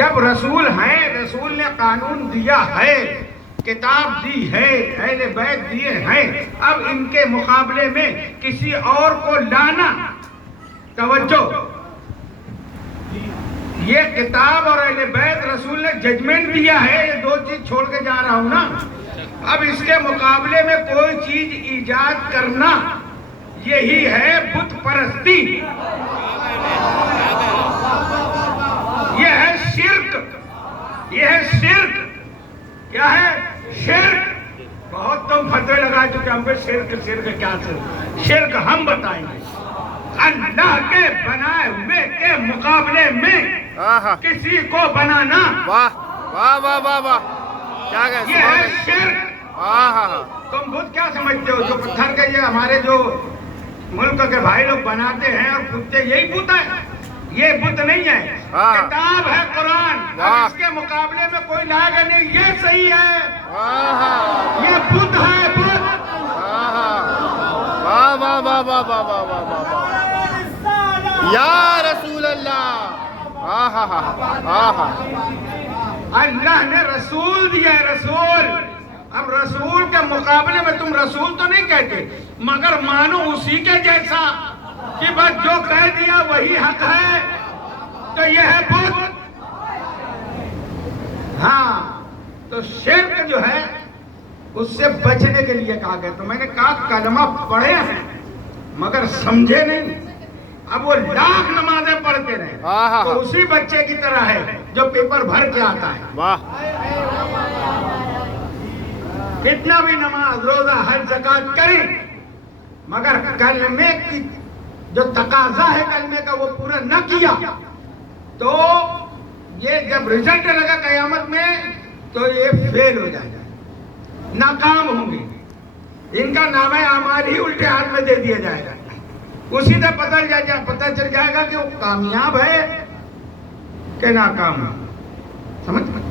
جب رسول ہیں، رسول نے قانون دیا ہے، کتاب دی ہے، اہل بیت دیے ہیں، اب ان کے مقابلے میں کسی اور کو لانا، توجہ، یہ کتاب اور اہل بیت رسول نے ججمنٹ دیا ہے، یہ دو چیز چھوڑ کے جا رہا ہوں نا، اب اس کے مقابلے میں کوئی چیز ایجاد کرنا، یہی ہے بت پرستی، یہ ہے شرک، یہ ہے شرک، کیا ہے؟ شرک۔ بہت تم فتوے لگا چکے ہم پہ، شرک شرک کیا شرک؟ شرک ہم بتائیں گے، اللہ کے بنائے ہوئے کے مقابلے میں کسی کو بنانا، واہ واہ واہ واہ واہ، کیا یہ ہے شرک۔ تم بت کیا سمجھتے ہو؟ جو پتھر کے یہ ہمارے جو ملک کے بھائی لوگ بناتے ہیں اور پوچھتے یہی بت ہے، یہ بت نہیں ہے، کتاب ہے قرآن، اب اس کے مقابلے میں کوئی لائے گا نہیں، یہ صحیح ہے، یہ بت ہے، بت۔ واہ واہ واہ واہ واہ واہ واہ واہ، یا رسول اللہ، اللہ نے رسول دیا ہے، رسول۔ اب رسول کے مقابلے میں تم رسول تو نہیں کہتے، مگر مانو اسی کے جیسا کہ بس جو کہہ دیا وہی حق ہے، تو یہ ہے بت۔ ہاں، تو شرک جو ہے اس سے بچنے کے لیے کہا گیا، تو میں نے کہا کلمہ پڑھے ہیں مگر سمجھے نہیں، اب وہ لاکھ نمازیں پڑھتے رہے تو اسی بچے کی طرح ہے جو پیپر بھر کے آتا ہے، کتنا بھی نماز روزہ حج زکات کریں مگر کلمے کی جو تقاضا ہے کلمے کا وہ پورا نہ کیا تو یہ جب رزلٹ لگا قیامت میں تو یہ فیل ہو جائے گا، ناکام ہوں گے، ان کا نامہ اعمال ہی الٹے ہاتھ میں دے دیا جائے گا، اسی سے پتہ چل جائے گا کہ وہ کامیاب ہے کہ ناکام ہے، سمجھ میں؟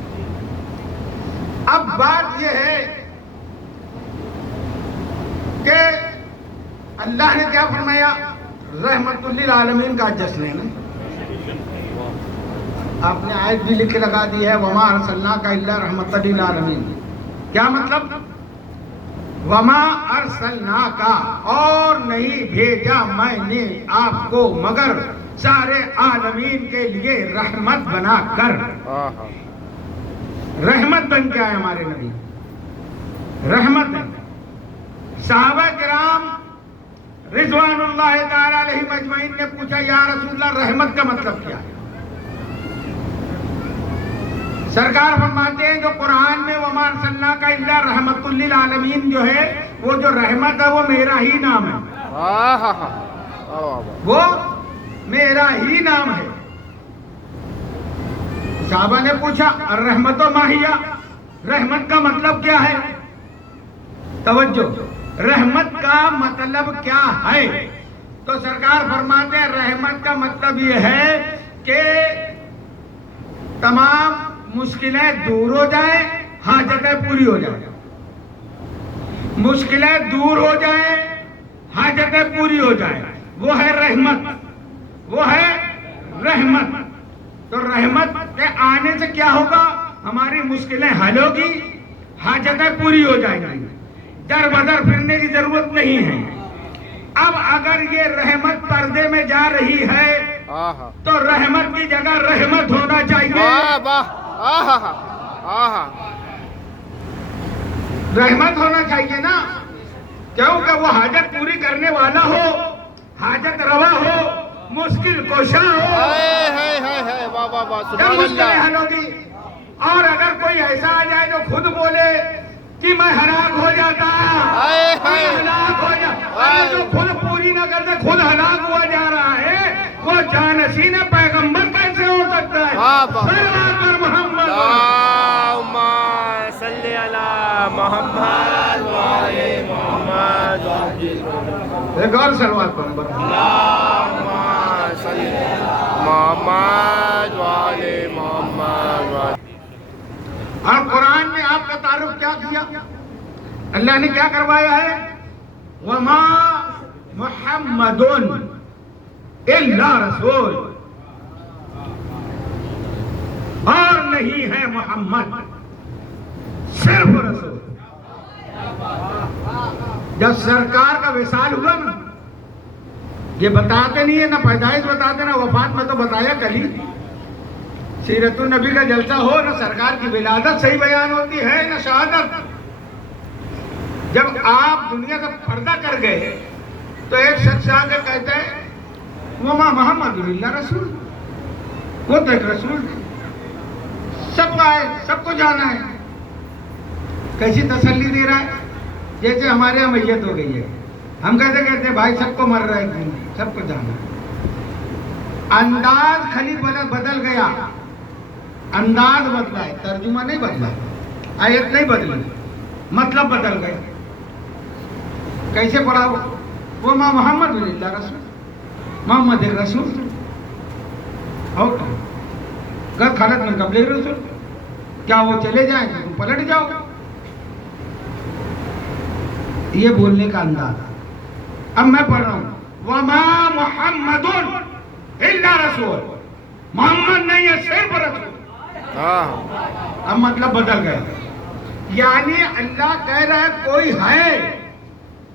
اب بات یہ ہے کہ اللہ نے کیا فرمایا؟ رحمت للعالمین کا جشن ہے نا، آپ نے آیت بھی لکھ کے لگا دی ہے، وما ارسلناک الا رحمت للعالمین، کیا مطلب؟ وما ارسلناک، اور نہیں بھیجا میں نے آپ کو مگر سارے عالمین کے لیے رحمت بنا کر، رحمت بن کے آئے ہمارے نبی، رحمت ہے۔ صحابہ کرام رضوان اللہ تعالی علیہم اجمعین نے پوچھا یا رسول اللہ رحمت کا مطلب کیا ہے؟ سرکار فرماتے ہیں جو قرآن میں وما ارسلناک الا رحمت للعالمین جو ہے وہ جو رحمت ہے وہ میرا ہی نام ہے، وہ میرا ہی نام ہے۔ صحابہ نے پوچھا الرحمت و ماہیہ، رحمت کا مطلب کیا ہے؟ توجہ، رحمت کا مطلب کیا ہے؟ تو سرکار فرماتے ہیں رحمت کا مطلب یہ ہے کہ تمام مشکلیں دور ہو جائیں، حاجتیں پوری ہو جائیں، مشکلیں دور ہو جائیں، حاجتیں پوری ہو جائیں، وہ ہے رحمت، وہ ہے رحمت۔ تو رحمت کے آنے سے کیا ہوگا؟ ہماری مشکلیں حل ہوگی، حاجتیں پوری ہو جائیں گی، در بدر پھرنے کی ضرورت نہیں ہے۔ اب اگر یہ رحمت پردے میں جا رہی ہے تو رحمت کی جگہ رحمت ہونا چاہیے، رحمت ہونا چاہیے نا، کیونکہ وہ حاجت پوری کرنے والا ہو، حاجت روا ہو، مشکل کوشاں ہو، جب مشکلیں حل ہوگی۔ اور اگر کوئی ایسا آ جائے جو خود بولے کہ میں ہلاک ہو جاتا، ہلاک ہو جاتا، جو خود پوری نہ کرتے خود ہلاک ہوا جا رہا ہے، وہ جانشین پیغمبر کیسے ہو سکتا ہے؟ صلوات پر محمد، اللہم صلی علی محمد وعلی محمد، ایک اور صلوات پر اللہم صلی علی محمد وعلی محمد۔ اور قرآن نے آپ کا تعارف کیا کیا؟ اللہ نے کیا کروایا ہے؟ وما محمد الا رسول، اور نہیں ہے محمد، صرف رسول۔ جب سرکار کا وصال ہوا نا، یہ بتاتے نہیں ہے، نہ پیدائش بتاتے نہ وفات، میں تو بتایا کل ہی، سیرت النبی کا جلسہ ہو نہ سرکار کی ولادت صحیح بیان ہوتی ہے نہ شہادت۔ جب آپ دنیا کا پردہ کر گئے تو ایک شخص آ کے کہتے ہیں وما محمد اللہ رسول، وہ تو ایک رسول ہے، سب کا ہے، سب کو جانا ہے۔ کیسی تسلی دے رہا ہے، جیسے ہمارے یہاں میت ہو گئی ہے، ہم کہتے بھائی سب کو مر رہا ہے، سب کو جانا ہے۔ انداز خالی بدل گیا، انداز بدلا ہے، ترجمہ نہیں بدلا، آیت نہیں بدلی، مطلب بدل گیا۔ کیسے پڑھا وہ ماں محمد اللہ رسول، محمد ایک رسول اور گھر خالد من قبل رسول، کیا وہ چلے جائیں تو تم پلٹ جاؤ؟ یہ بولنے کا انداز۔ اب میں پڑھ رہا ہوں وما محمد الا رسول، محمد نہیں ہے صرف رسول۔ اب مطلب بدل گیا، یعنی اللہ کہہ رہا ہے کوئی ہے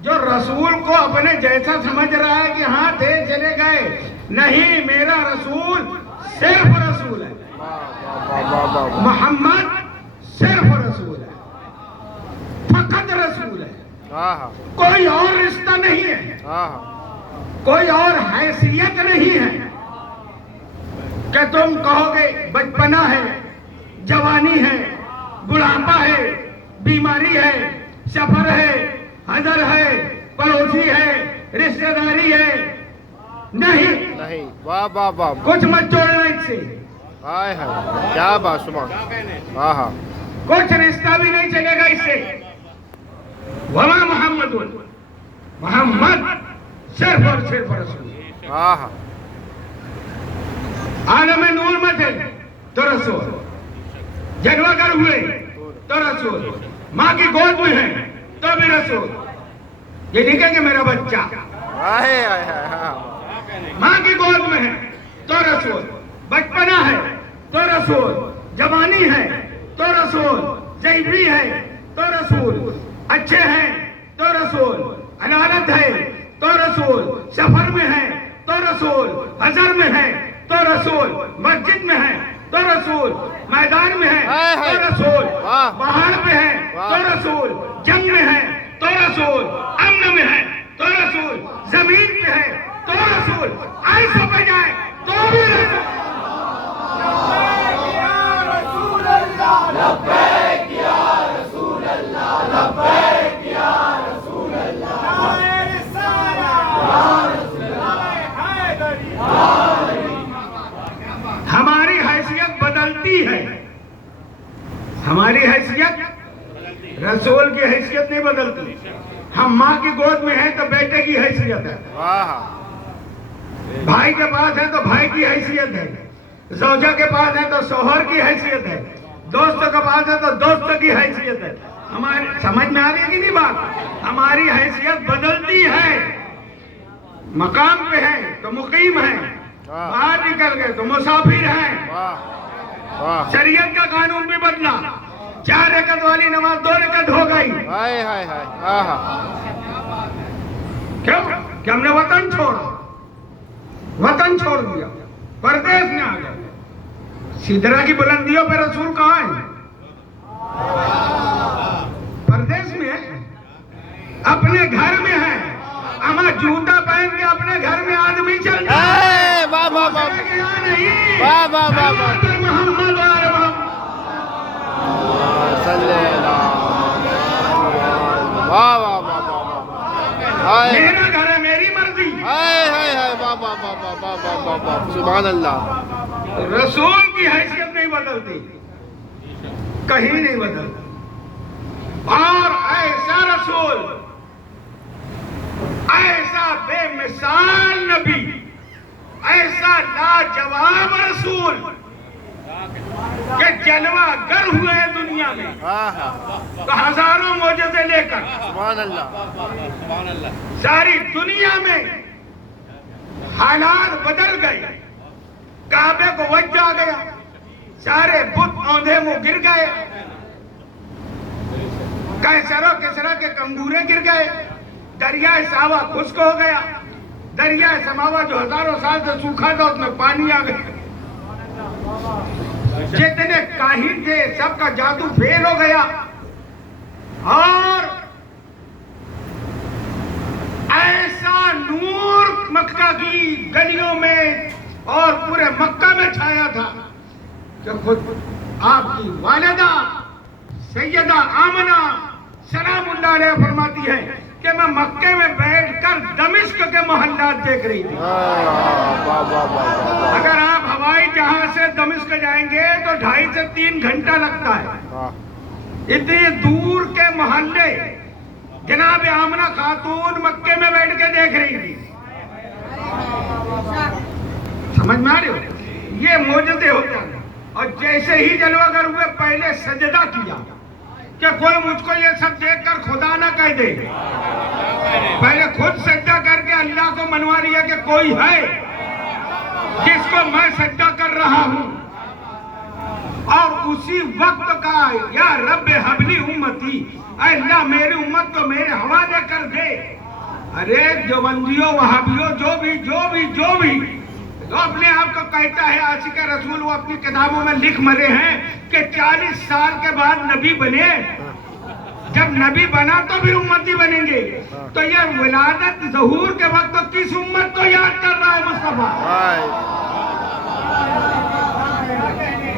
جو رسول کو اپنے جیسا سمجھ رہا ہے کہ ہاں تھے چلے گئے، نہیں، میرا رسول صرف رسول ہے، محمد صرف رسول ہے، فقط رسول ہے، کوئی اور رشتہ نہیں ہے، کوئی اور حیثیت نہیں ہے کہ تم کہو گے بچپنا ہے، جوانی ہے، بڑھاپا ہے، بیماری ہے، سفر ہے، حضر ہے، پڑوسی ہے، رشتہ داری ہے، نہیں، واہ واہ واہ، کچھ مت جوڑنا اس سے، کیا بات سبحان، کچھ رشتہ بھی نہیں چلے گا اس سے۔ وما محمد، محمد صرف اور صرف رسول۔ عالم نور میں تھے تو رسول، جلوہ گر ہوئے تو رسول، ماں کی گود میں ہیں تو بھی رسول۔ یہ نہیں کہیں گے میرا بچہ، ماں کی گود میں ہے تو رسول، بچپنا ہے تو رسول، جوانی ہے تو رسول، ضعیفی ہے تو رسول، اچھے ہیں تو رسول، عدالت ہے تو رسول، سفر میں ہے تو رسول، حضر میں ہے تو رسول، مسجد میں ہے تو رسول، میدان میں ہے تو رسول، پہاڑ پہ ہے تو رسول، جنگ میں ہے تو رسول، امن میں ہے تو رسول، زمین پہ ہے تو رسول، عرش پہ جائے تو بھی رسول۔ لبیک یا رسول اللہ، لبیک یا رسول اللہ، ہماری حیثیت بدلتی ہے، ہماری حیثیت رسول کی حیثیت نہیں بدلتی۔ ہم ماں کی گود میں ہیں تو بیٹے کی حیثیت ہے، بھائی کے پاس ہے تو بھائی کی حیثیت ہے، زوجہ کے پاس ہے تو شوہر کی حیثیت ہے، دوست کے پاس ہے تو دوست کی حیثیت ہے۔ ہماری سمجھ میں آ رہی ہے کہ نہیں بات؟ ہماری حیثیت بدلتی ہے، مقام پہ ہیں تو مقیم ہیں، باہر نکل گئے تو مسافر ہیں۔ شریعت کا قانون بھی بدلا، 4 رکعت والی نماز 2 رکعت ہو گئی۔ کیوں کہ ہم نے وطن چھوڑا، وطن چھوڑ دیا، پردیس میں آ گئے۔ سدرا کی بلندیوں پہ رسول کہاں ہے؟ پردیس میں ہے، اپنے گھر میں ہے۔ اما جوتا پہن کے اپنے گھر میں آدمی چل رہا ہے، نہیں محمد میرا گھر ہے، میری مرضی، سبحان اللہ۔ رسول کی حیثیت نہیں بدلتی، کہیں نہیں بدلتی۔ اور ایسا رسول، ایسا بے مثال نبی، ایسا لاجواب رسول کہ جلوہ گر ہوئے دنیا میں تو ہزاروں معجزے لے کر سبحان اللہ، ساری دنیا میں حالات بدل گئے، کعبے کو وجہ آ گیا، سارے بت اور گر گئے، کیسر و کسرا کے کنگورے گر گئے، دریائے ساوا خشک ہو گیا، دریائے سماوا جو ہزاروں سال سے سوکھا تھا اس میں پانی آ گیا، جتنے کاہن تھے سب کا جادو فیل ہو گیا، اور ایسا نور مکہ کی گلیوں میں اور پورے مکہ میں چھایا تھا کہ خود آپ کی والدہ سیدہ آمنہ سلام اللہ علیہ فرماتی ہے کہ میں مکے میں بیٹھ کر دمشق کے محلات دیکھ رہی تھی۔ اگر آپ ہوائی جہاز سے دمشق جائیں گے تو 2.5 سے 3 گھنٹہ لگتا ہے، اتنی دور کے محلے جناب آمنہ خاتون مکے میں بیٹھ کے دیکھ رہی تھی۔ سمجھ میں آ رہی ہو؟ یہ معجزے ہوتے ہیں۔ اور جیسے ہی جلوہ گر ہوئے پہلے سجدہ کیا کہ کوئی مجھ کو یہ سب دیکھ کر خدا نہ کہہ دے، پہلے خود سجدہ کر کے اللہ کو منوا لیا کہ کوئی ہے جس کو میں سجدہ کر رہا ہوں، اور اسی وقت کا یا رب حبلی امتی، اے اللہ میری امت کو میرے حوالے کر دے۔ ارے دیوبندیوں وہابیوں جو بھی جو اپنے آپ کو کہتا ہے عاشق رسول، وہ اپنی کتابوں میں لکھ مرے ہیں کہ 40 سال کے بعد نبی بنے، جب نبی بنا تو بھی امتی بنیں گے۔ تو یہ ولادت ظہور کے وقت کس امت کو یاد کر رہا ہے مصطفیٰ؟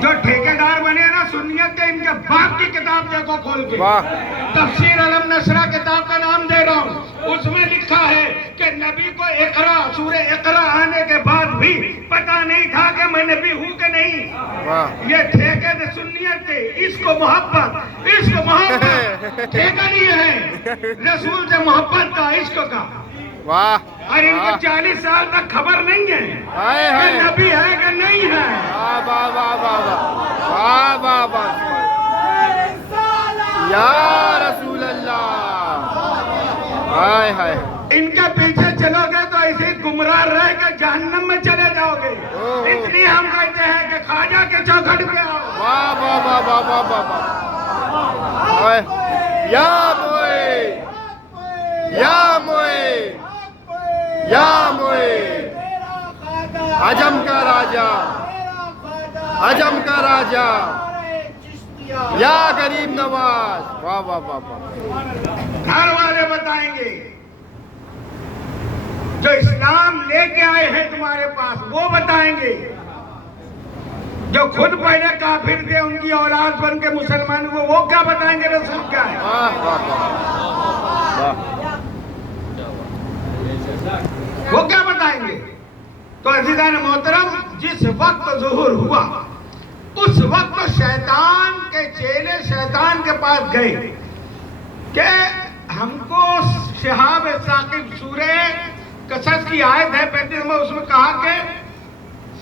جو ٹھیکیدار بنے نا سنیت کے، ان کے باپ کی کتاب دیکھو کھول کے، تفسیر علم نشرہ کتاب کا نام دے رہا ہوں، اس میں لکھا ہے کہ نبی کو اقرا سورہ اقرا آنے کے بعد بھی پتہ نہیں تھا کہ میں نبی ہوں کہ نہیں۔ یہ ٹھیکے سنیت تھے، اس کو محبت ٹھیکہ نہیں ہے، رسول سے محبت کا، عشق کا۔ اور ان کو 40 سال تک خبر نہیں ہے کہ نبی ہے کہ نہیں ہے۔ یا رسول اللہ، ان کے پیچھے چلو گے تو ایسے ہی گمراہ رہ کے جہنم میں چلے جاؤ گے، اس لیے ہم کہتے ہیں کہ خواجہ کے چوکھٹ پہ آؤ۔ یا موئے، یا موئے، یا موئے، عجم کا راجہ، عجم کا راجہ، یا غریب نواز۔ واہ واہ واہ واہ۔ گھر والے بتائیں گے جو اسلام لے کے آئے ہیں تمہارے پاس، وہ بتائیں گے، جو خود پہلے کافر تھے ان کی اولاد بن کے مسلمان ہوئے وہ کیا بتائیں گے رسول کیا ہے؟ وہ کیا بتائیں گے؟ تو عزیزان محترم، جس وقت ظہور ہوا اس وقت شیطان کے چیلے شیطان کے پاس گئے کہ ہم کو شہاب ثاقب سورہ قصص کی آیت ہے 35 میں، اس میں کہا کہ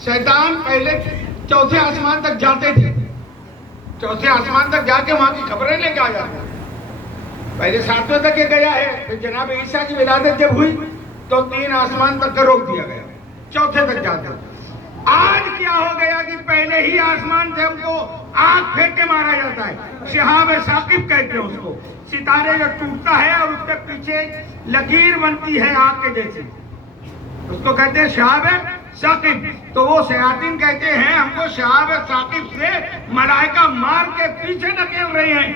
شیطان پہلے 4تھے آسمان تک جاتے تھے، 4تھے آسمان تک جا کے وہاں کی خبریں لے کے آ جاتے ہیں۔ پہلے 7ویں تک یہ گیا ہے، پھر جناب عیسیٰ کی ولادت جب ہوئی تو 3 آسمان تک کا روک دیا گیا، 4تھے تک جاتے ہیں۔ آج کیا ہو گیا کہ پہلے ہی آسمان سے ہم کو آنکھ پھینک کے مارا جاتا ہے، شہاب ثاقب کہتے ہیں اس کو، ستارے جو ٹوٹتا ہے اور اس کے پیچھے لکیر بنتی ہے آنکھ کے جیسے، اس کو کہتے ہیں شہاب ثاقب۔ تو وہ شیاطین کہتے ہیں ہم کو شہاب ثاقب سے ملائکہ مار کے پیچھے دھکیل رہے ہیں۔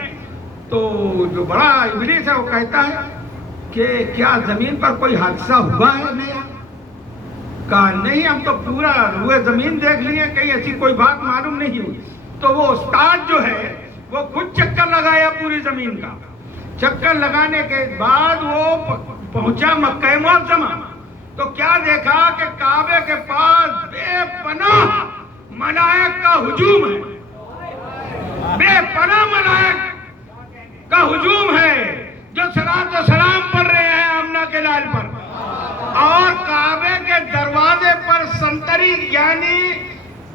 تو جو بڑا ابلیس ہے وہ کہتا ہے کہ کیا زمین پر کوئی حادثہ ہوا ہے نیا؟ کہا نہیں، ہم تو پورا روئے زمین دیکھ لیے، کہیں ایسی کوئی بات معلوم نہیں ہوئی۔ تو وہ استاد جو ہے وہ خود چکر لگایا پوری زمین کا، چکر لگانے کے بعد وہ پہنچا مکہ معظمہ، تو کیا دیکھا کہ کعبے کے پاس بے پناہ ملائک کا ہجوم ہے، بے پناہ ملائک کا ہجوم ہے جو صلاۃ و سلام پڑھ رہے ہیں آمنہ کے لال پر، اور کعبے کے دروازے پر سنتری یعنی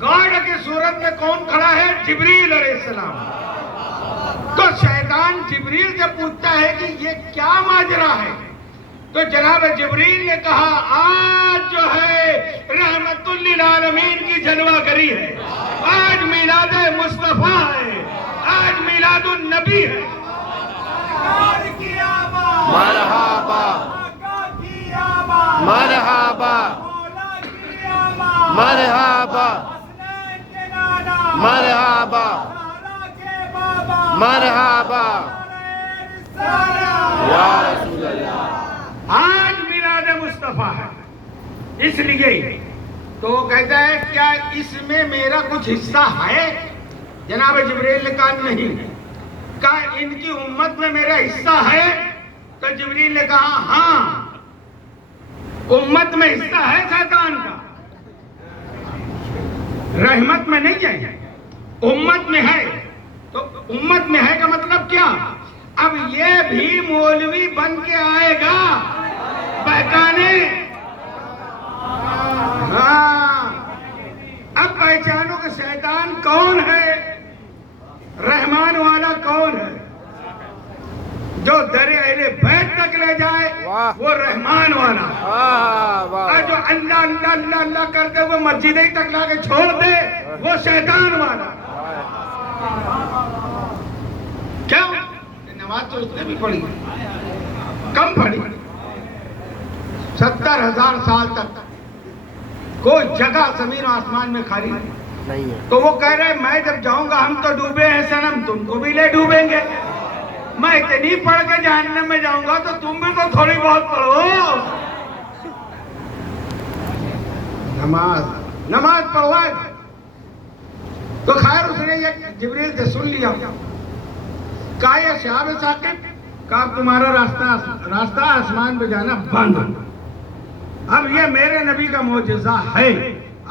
گارڈ کی صورت میں کون کھڑا ہے؟ جبریل علیہ السلام۔ تو شیطان جبریل سے پوچھتا ہے کہ یہ کیا ماجرا ہے؟ تو جناب جبریل نے کہا آج جو ہے رحمت للعالمین کی جلوہ گری ہے، آج میلاد مصطفیٰ ہے، مرحبا آقا کی آمد مرحبا مولا کی آمد مرحبا حسنین کے نانا مرحبا زہرا کے بابا مرحبا سارا یا رسول اللہ. آج میلاد مصطفیٰ ہے، اس لیے تو وہ کہتا ہے کیا اس میں میرا کچھ حصہ ہے؟ جناب جبریل نے کہا نہیں. کہا ان کی امت میں میرا حصہ ہے؟ تو جبریل نے کہا ہاں، امت میں حصہ ہے شیطان کا، رحمت میں نہیں ہے، امت میں ہے. تو امت میں ہے کا مطلب کیا؟ اب یہ بھی مولوی بن کے آئے گا بہکانے. ہاں، اب پہچانو کہ شیطان کون ہے، رحمان والا کون ہے. جو در اہل بیت تک لے جائے واہ. وہ رحمان والا. واہ اور جو اللہ اللہ اللہ اللہ کرتے ہوئے مسجد ہی تک لا کے چھوڑ دے وہ شیطان والا. کیوں؟ نماز تو اس نے بھی پڑھی، کم پڑھی. 70,000 سال تک کوئی جگہ زمین و آسمان میں خالی نہیں. نہیں ہے. تو وہ کہہ رہے میں جب جاؤں گا ہم تو ڈوبے ہیں صنم، تم کو بھی لے ڈوبیں گے. میں اتنی پڑھ کے جہنم میں جاؤں گا تو تم بھی تو تھوڑی بہت پڑھو. نماز پڑھوائے. تو خیر اس نے یہ جبریل سے سن لیا. کہا یہ شہاب ثاقب، کہا تمہارا راستہ آسمان پہ جانا بند. اب یہ میرے نبی کا معجزہ ہے.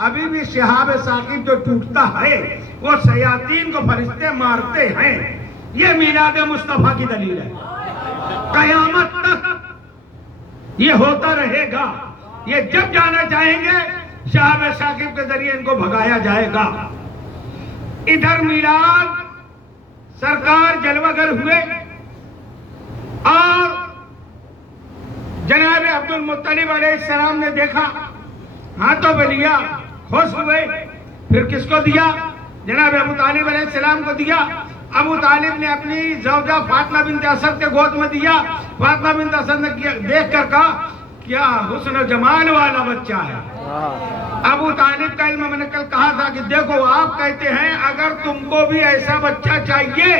ابھی بھی شہاب ثاقب جو ٹوٹتا ہے وہ شیاطین کو فرشتے مارتے ہیں. یہ میلاد مصطفیٰ کی دلیل ہے. قیامت تک یہ ہوتا رہے گا. یہ جب جانا چاہیں گے شہاب ثاقب کے ذریعے ان کو بھگایا جائے گا. ادھر میلاد سرکار جلوہ گر ہوئے اور جناب عبد المطلب علیہ السلام نے دیکھا، ہاتھوں پہ لیا، خوش ہوئے. پھر کس کو دیا؟ جناب ابو طالب علیہ السلام کو دیا. ابو طالب نے اپنی زوجہ فاطمہ بنت اسد کے گود میں دیا. فاطمہ بنت اسد نے دیکھ کر کہا کیا حسن و جمال والا بچہ ہے. ابو طالب کا علم میں نے کل کہا تھا کہ دیکھو آپ کہتے ہیں اگر تم کو بھی ایسا بچہ چاہیے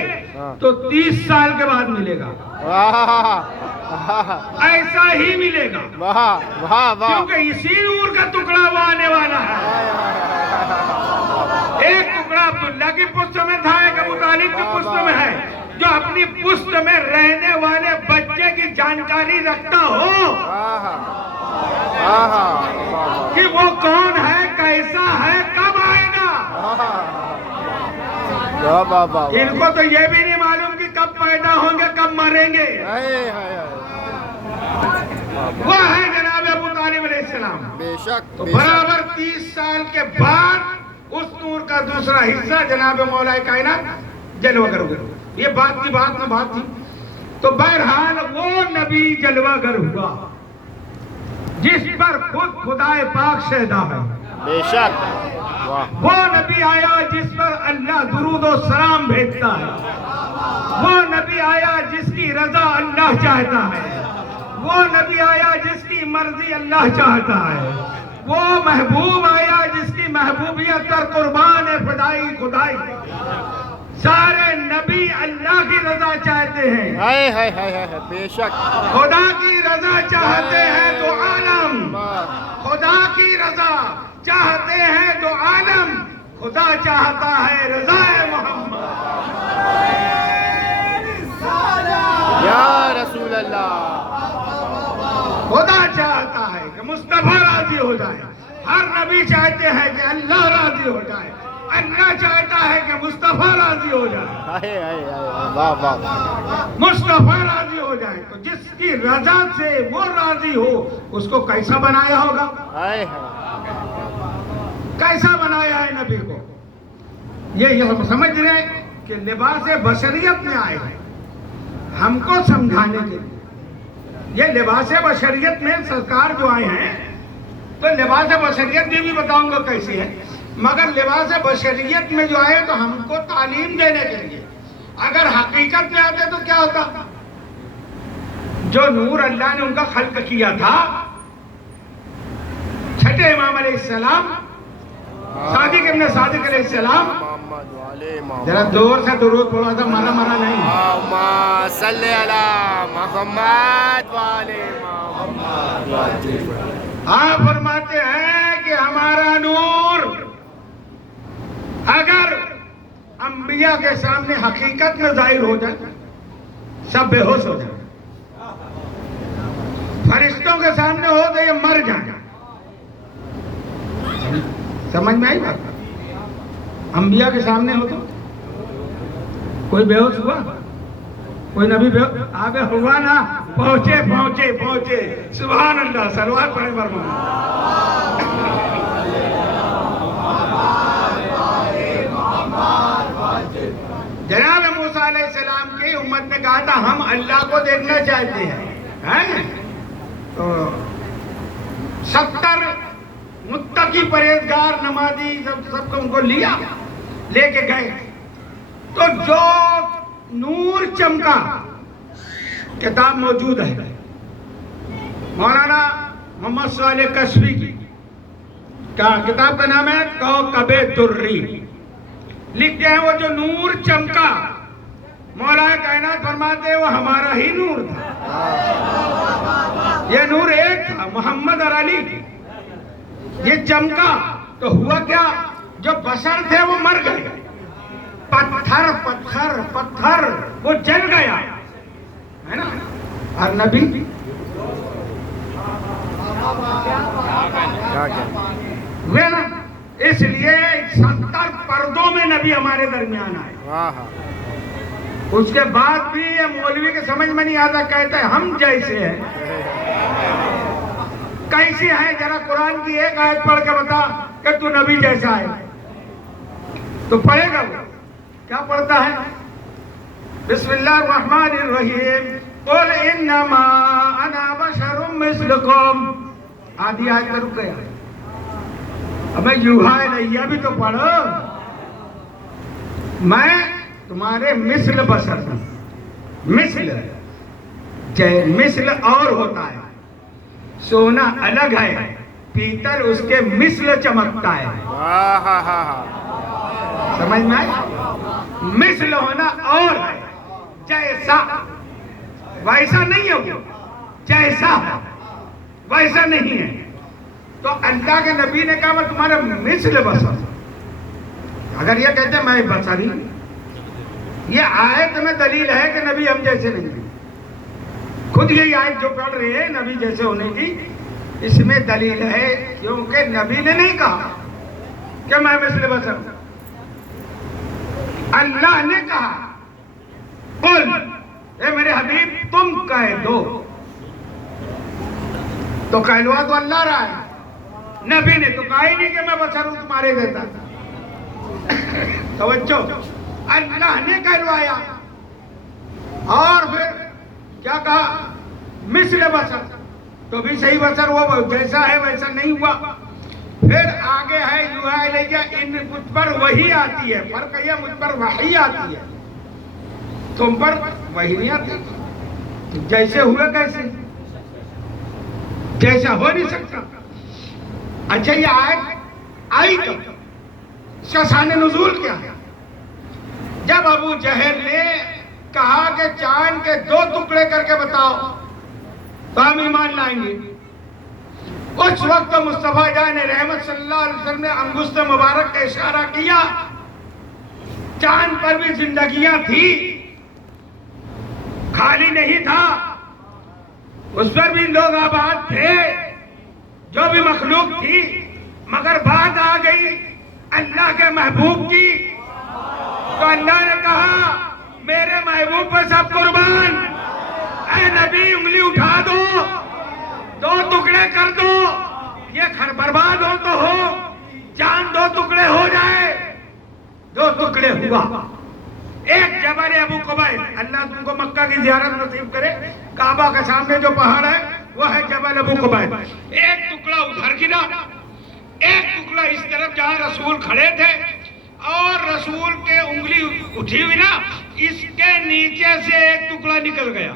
تو 30 سال کے بعد ملے گا، ایسا ہی ملے گا. کیونکہ اسی نور کا ٹکڑا وہ آنے والا ہے. ایک ٹکڑا عبداللہ کی پشت میں تھا، ایک ابو طالب کی پشت میں ہے. جو اپنی پشت میں رہنے والے بچے کی جانکاری رکھتا ہو کہ وہ کون ہے، کیسا ہے، کب آئے گا. ان کو تو یہ بھی نہیں معلوم کہ کب پیدا ہوں گے، کب مریں گے. وہ ہے جناب ابو طالب علیہ السلام. بے شک تو برابر 30 سال کے بعد اس نور کا دوسرا حصہ جناب مولا کائنات جلوہ گر ہوا. یہ بات کی بات نہ بات تھی. تو بہرحال وہ نبی جلوہ گر ہوا جس پر خود خدا پاک شہدا ہے. بے شک. وہ نبی آیا جس پر اللہ درود و سلام بھیجتا ہے. وہ نبی آیا جس کی رضا اللہ چاہتا ہے. وہ نبی آیا جس کی مرضی اللہ چاہتا ہے. وہ محبوب آیا جس کی محبوبیت پر قربان فدائی خدائی. سارے نبی اللہ کی رضا چاہتے ہیں. بے شک. خدا کی رضا چاہتے ہیں تو عالم، خدا کی رضا چاہتے ہیں تو عالم. خدا چاہتا ہے رضا محمد. یا رسول اللہ. خدا چاہتا ہے کہ مصطفیٰ راضی ہو جائے. ہر نبی چاہتے ہیں کہ اللہ راضی ہو جائے. اللہ چاہتا ہے کہ مصطفیٰ راضی ہو جائے. مصطفیٰ راضی ہو جائے. تو جس کی رضا سے وہ راضی ہو اس کو کیسا بنایا ہوگا؟ کیسا بنایا ہے نبی کو؟ یہ ہم سمجھ رہے ہیں کہ لباس بشریت میں آئے ہیں ہم کو سمجھانے کے لیے. یہ لباس بشریت میں سرکار جو آئے ہیں تو لباس بشریت بھی بتاؤں گا کیسی ہے. مگر لباس بشریت میں جو آئے تو ہم کو تعلیم دینے کے لیے. اگر حقیقت میں آتے تو کیا ہوتا؟ جو نور اللہ نے ان کا خلق کیا تھا، چھٹے امام علیہ السلام صادق ابن صادق علیہ السلام، محمد والے محمد ذرا دور سے درود پڑھا تھا، مرا نہیں. اللہم صلی علی محمد والے محمد. آپ فرماتے ہیں کہ ہمارا نور اگر انبیاء کے سامنے حقیقت میں ظاہر ہو جائے سب بے ہوش ہو جائے، فرشتوں کے سامنے ہو تو یہ مر جائے. سمجھ میں آئی بات؟ انبیاء کے سامنے ہو تو کوئی بے ہوش ہوا؟ کوئی نبی بے ہوش آگے ہوا نا؟ پہنچے. سبحان اللہ، سلوات پڑھیں فرمان. جناب موسیٰ علیہ السلام کی امت نے کہا تھا ہم اللہ کو دیکھنا چاہتے ہیں، تو 70 متقی پرہیزگار نمازی سب کو ان کو لے کے گئے، تو جو نور چمکا، کتاب موجود ہے مولانا محمد صالح کشفی کی، کتاب کا نام ہے کوكب دری. لکھتے ہیں وہ جو نور چمکا، مولا کائنات فرماتے ہیں وہ ہمارا ہی نور تھا. یہ نور ایک تھا، محمد اور علی. یہ چمکا تو ہوا کیا؟ جو بشر تھے وہ مر گئے، پتھر وہ جل گیا ہے نا. اور نبی وہ نا، اس لیے 70 پردوں میں نبی ہمارے درمیان آئے. اس کے بعد بھی یہ مولوی کے سمجھ میں نہیں آتا، کہتا ہے ہم جیسے ہیں. کیسی ہے؟ ذرا قرآن کی ایک آیت پڑھ کے بتا کہ تو نبی جیسا ہے، تو پڑھے گا وہ کیا پڑھتا ہے؟ بسم اللہ الرحمن الرحیم، قل انما انا بشر مثلکم. آدھی آیت میں رک گیا. ابے یوحا الیہ بھی تو پڑھو. میں تمہارے مثل بشر ہوں. مثل اور ہوتا ہے، سونا الگ ہے، پیتل اس کے مثل چمکتا ہے. سمجھ میں آئے؟ مثل ہونا اور ہے، جیسا ویسا نہیں ہے، وہ جیسا ویسا نہیں ہے. تو اللہ کے نبی نے کہا میں تمہارا مثل بشر. اگر یہ کہتے ہیں میں بشری، یہ آیت میں دلیل ہے کہ نبی ہم جیسے نہیں ہیں. خود یہ آیت جو پڑھ رہے ہیں نبی جیسے ہونے کی، اس میں دلیل ہے، کیونکہ نبی نے نہیں کہا کہ میں مثل بشر ہوں. اللہ نے کہا قل، اے میرے حبیب تم کہہ دو. تو کہلوا تو اللہ رہا ہے، نبی نے تو کہا ہی نہیں کہ میں بشر ہوں تمہارے دیتا. توجہ، اللہ نے کہلوایا. اور پھر کیا کہا؟ مثل بشر. تو بھی صحیح بشر وہ جیسا ہے ویسا نہیں ہوا. پھر آگے ہے یوحا الیہ، ان مجھ پر وحی آتی ہے. فرق یہ مجھ پر وحی آتی ہے، تم پر وحی نہیں آتی. جیسے ہوئے کیسے؟ جیسا ہو نہیں سکتا. اچھا یہ آیت آئی کب؟ اس کا شان نزول کیا ہے؟ جب ابو جہل نے کہا کہ چاند کے 2 ٹکڑے کر کے بتاؤ تو ہم ایمان لائیں گے، اس وقت مصطفیٰ جان رحمت صلی اللہ علیہ وسلم نے انگشت مبارک کا اشارہ کیا. چاند پر بھی زندگیاں تھی، خالی نہیں تھا، اس پر بھی لوگ آباد تھے، جو بھی مخلوق تھی. مگر بات آ گئی اللہ کے محبوب کی، تو اللہ نے کہا میرے محبوب پر سب قربان. اے نبی انگلی اٹھا دو، 2 ٹکڑے کر دو. یہ برباد ہو تو ہو، چاند 2 ٹکڑے ہو جائے. 2 ٹکڑے ہوا. ایک جبل ابو قبیس، اللہ تم کو مکہ کی زیارت نصیب کرے. کعبہ کے سامنے جو پہاڑ ہے وہ ہے جبل ابو قبیس. ایک ٹکڑا ادھر گرا، ایک ٹکڑا اس طرف جہاں رسول کھڑے تھے، اور رسول کے انگلی اٹھی ہوئی نا، اس کے نیچے سے ایک ٹکڑا نکل گیا.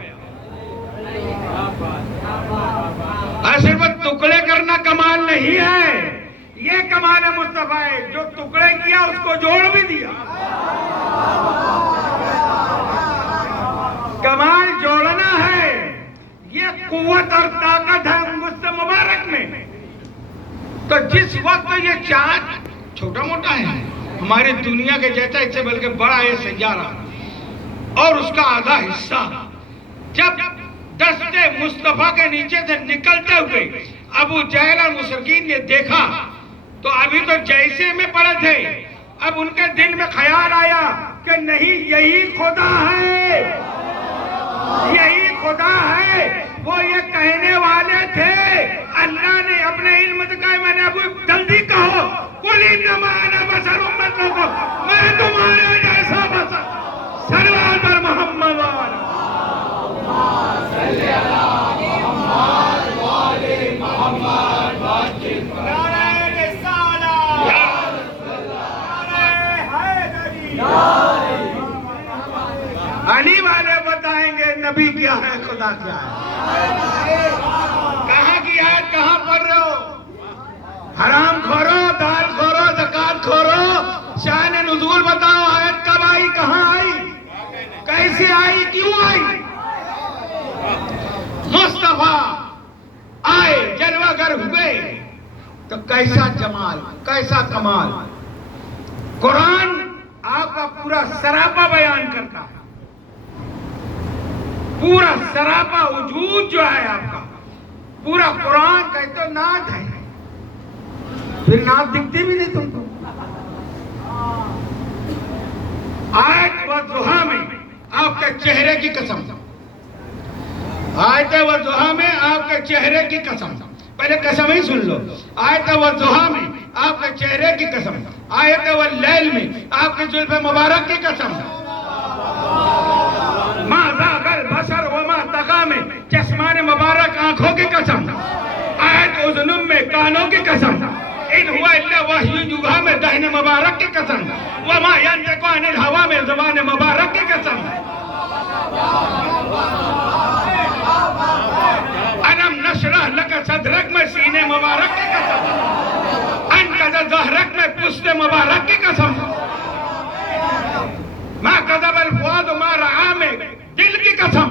اور صرف ٹکڑے کرنا کمال نہیں ہے، یہ کمال ہے مصطفیٰ ہے، جو ٹکڑے کیا اس کو جوڑ بھی دیا۔ کمال جوڑنا ہے، یہ قوت اور طاقت ہے انگشت مبارک میں۔ تو جس وقت یہ چاند چھوٹا موٹا ہے ہماری دنیا کے جیسا، اس سے بلکہ بڑا ہے سیارہ، اور اس کا آدھا حصہ جب دست مصطفیٰ کے نیچے سے نکلتے ہوئے ابو جہل اور مشرکین نے دیکھا تو ابھی تو جیسے میں پڑے تھے، اب ان کے دل میں خیال آیا کہ نہیں، یہی خدا ہے، یہی خدا ہے۔ وہ یہ کہنے والے تھے، اللہ نے اپنے علم سے کہا، میں نے ابو جلدی کہو، قُلْ إِنَّمَا أَنَا بَشَرٌ مِثْلُكُمْ، میں تمہارے جیسا بشر۔ صلوات پر محمد والا۔ نعرہ رسالہ، نعرہ حیدری۔ علی والے بتائیں گے نبی کیا ہے، خدا کیا ہے۔ کہاں کی آیت کہاں پڑھ رہے ہو؟ حرام کھورو، دال کھورو، زکات کھورو، شان نزول بتاؤ، آیت کب آئی، کہاں آئی، کیسے آئی، کیوں آئی؟ مصطفیٰ آئے، جلوہ گر ہوئے تو کیسا جمال، کیسا کمال۔ قرآن آپ کا پورا سراپا بیان کرتا ہے، پورا سراپا وجود جو ہے آپ کا، پورا قرآن کہتے ہو نعت ہے، پھر نعت دکھتی بھی نہیں تم کو۔ آیت والضحیٰ میں آپ کے چہرے کی قسم، آیت والضحیٰ میں آپ کے چہرے کی قسم، پہلے قسم ہی سن لو۔ آیت والضحیٰ میں آپ کے چہرے کی قسم، آیت واللیل میں آپ کے زلف مبارک کی قسم، ما ذاق البصر وما طغیٰ میں چشمان مبارک آنکھوں کی قسم، آیت اذن میں کانوں کی قسم، ان ہوا الا وحی یوحیٰ میں دہن مبارک کی قسم، وما ینطق عن الہویٰ میں زبان مبارک کی قسم، الم نشرح لک صدرک میں سینے مبارک کی قسم، انقض ظہرک میں پشت مبارک کی قسم، ما کذب الفؤاد ما رعا میں دل کی قسم،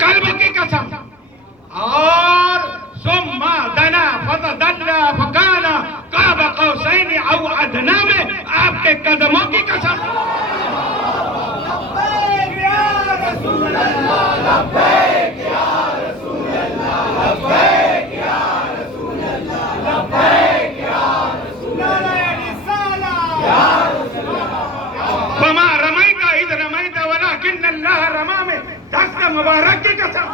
قلب کی قسم، اور ثم دنا فتدلى فكان قاب قوسين او ادنى میں آپ کے قدموں کی قسم۔ لبیک یا رسول اللہ، لبیک یا رسول اللہ، لبیک یا رسول اللہ، لبیک یا رسول اللہ، نعرہ رسالہ، یا رسول اللہ۔ وما رمیت اذ رمیت ولكن اللہ رمی میں دست مبارک کی قسم،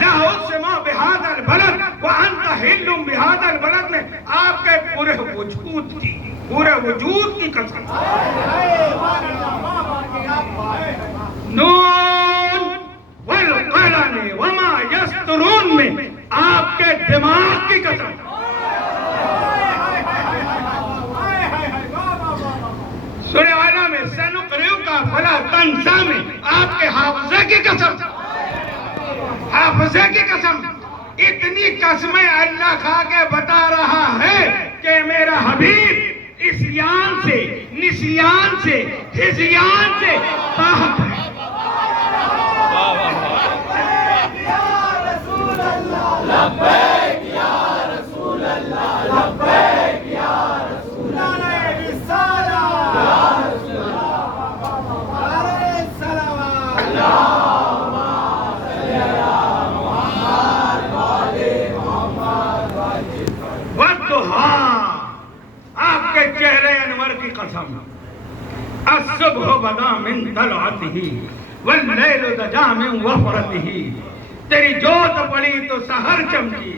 لا اقسم بهذا البلد وانت حل بهذا البلد میں آپ کے پورے وجود کی قسم، نون والقلم وما یسطرون میں آپ کے دماغ کی قسم، سورہ اعلیٰ میں سنقرئک فلا تنسیٰ میں آپ کے حافظے کی قسم، حافظے کی قسم۔ اتنی قسمیں اللہ کھا کے بتا رہا ہے کہ میرا حبیب اسیان سے، نسیان سے، ہذیان سے پاک ہے۔ لبیک یا رسول اللہ، لبیک یا رسول اللہ، نعرہ رسالہ، یا رسول اللہ، نعرہ صلوات۔ آپ کے چہرے انور کی قسم، الصبح بدا من طلعتہ واللیل دجا من وفرتہ، تیری جوت پڑی تو سحر چمکی،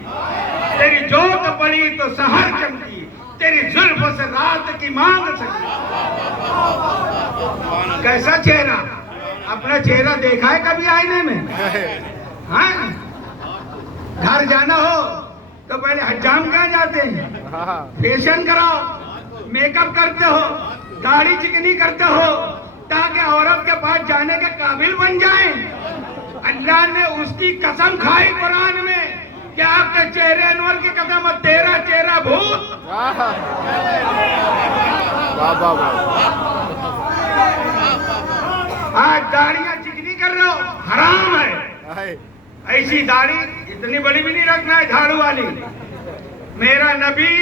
تیری جوت پڑی تو سحر چمکی، تیری زلف سے رات کی مانگ سکی۔ کیسا چہرہ، اپنا چہرہ دیکھا ہے کبھی آئینے میں؟ ہاں، گھر جانا ہو تو پہلے حجام کہاں جاتے ہیں، فیشن کراؤ، میک اپ کرتے ہو، داڑھی چکنی کرتے ہو، تاکہ عورت کے پاس جانے کے قابل بن جائیں. اللہ نے اس کی قسم کھائی قرآن میں کہ آپ کے چہرے انور کی قسم اور تیرا چہرہ بھوت. آج داڑیاں چکنی کر رہے ہو، حرام ہے. ایسی داڑھی اتنی بڑی بھی نہیں رکھنا ہے جھاڑو والی. میرا نبی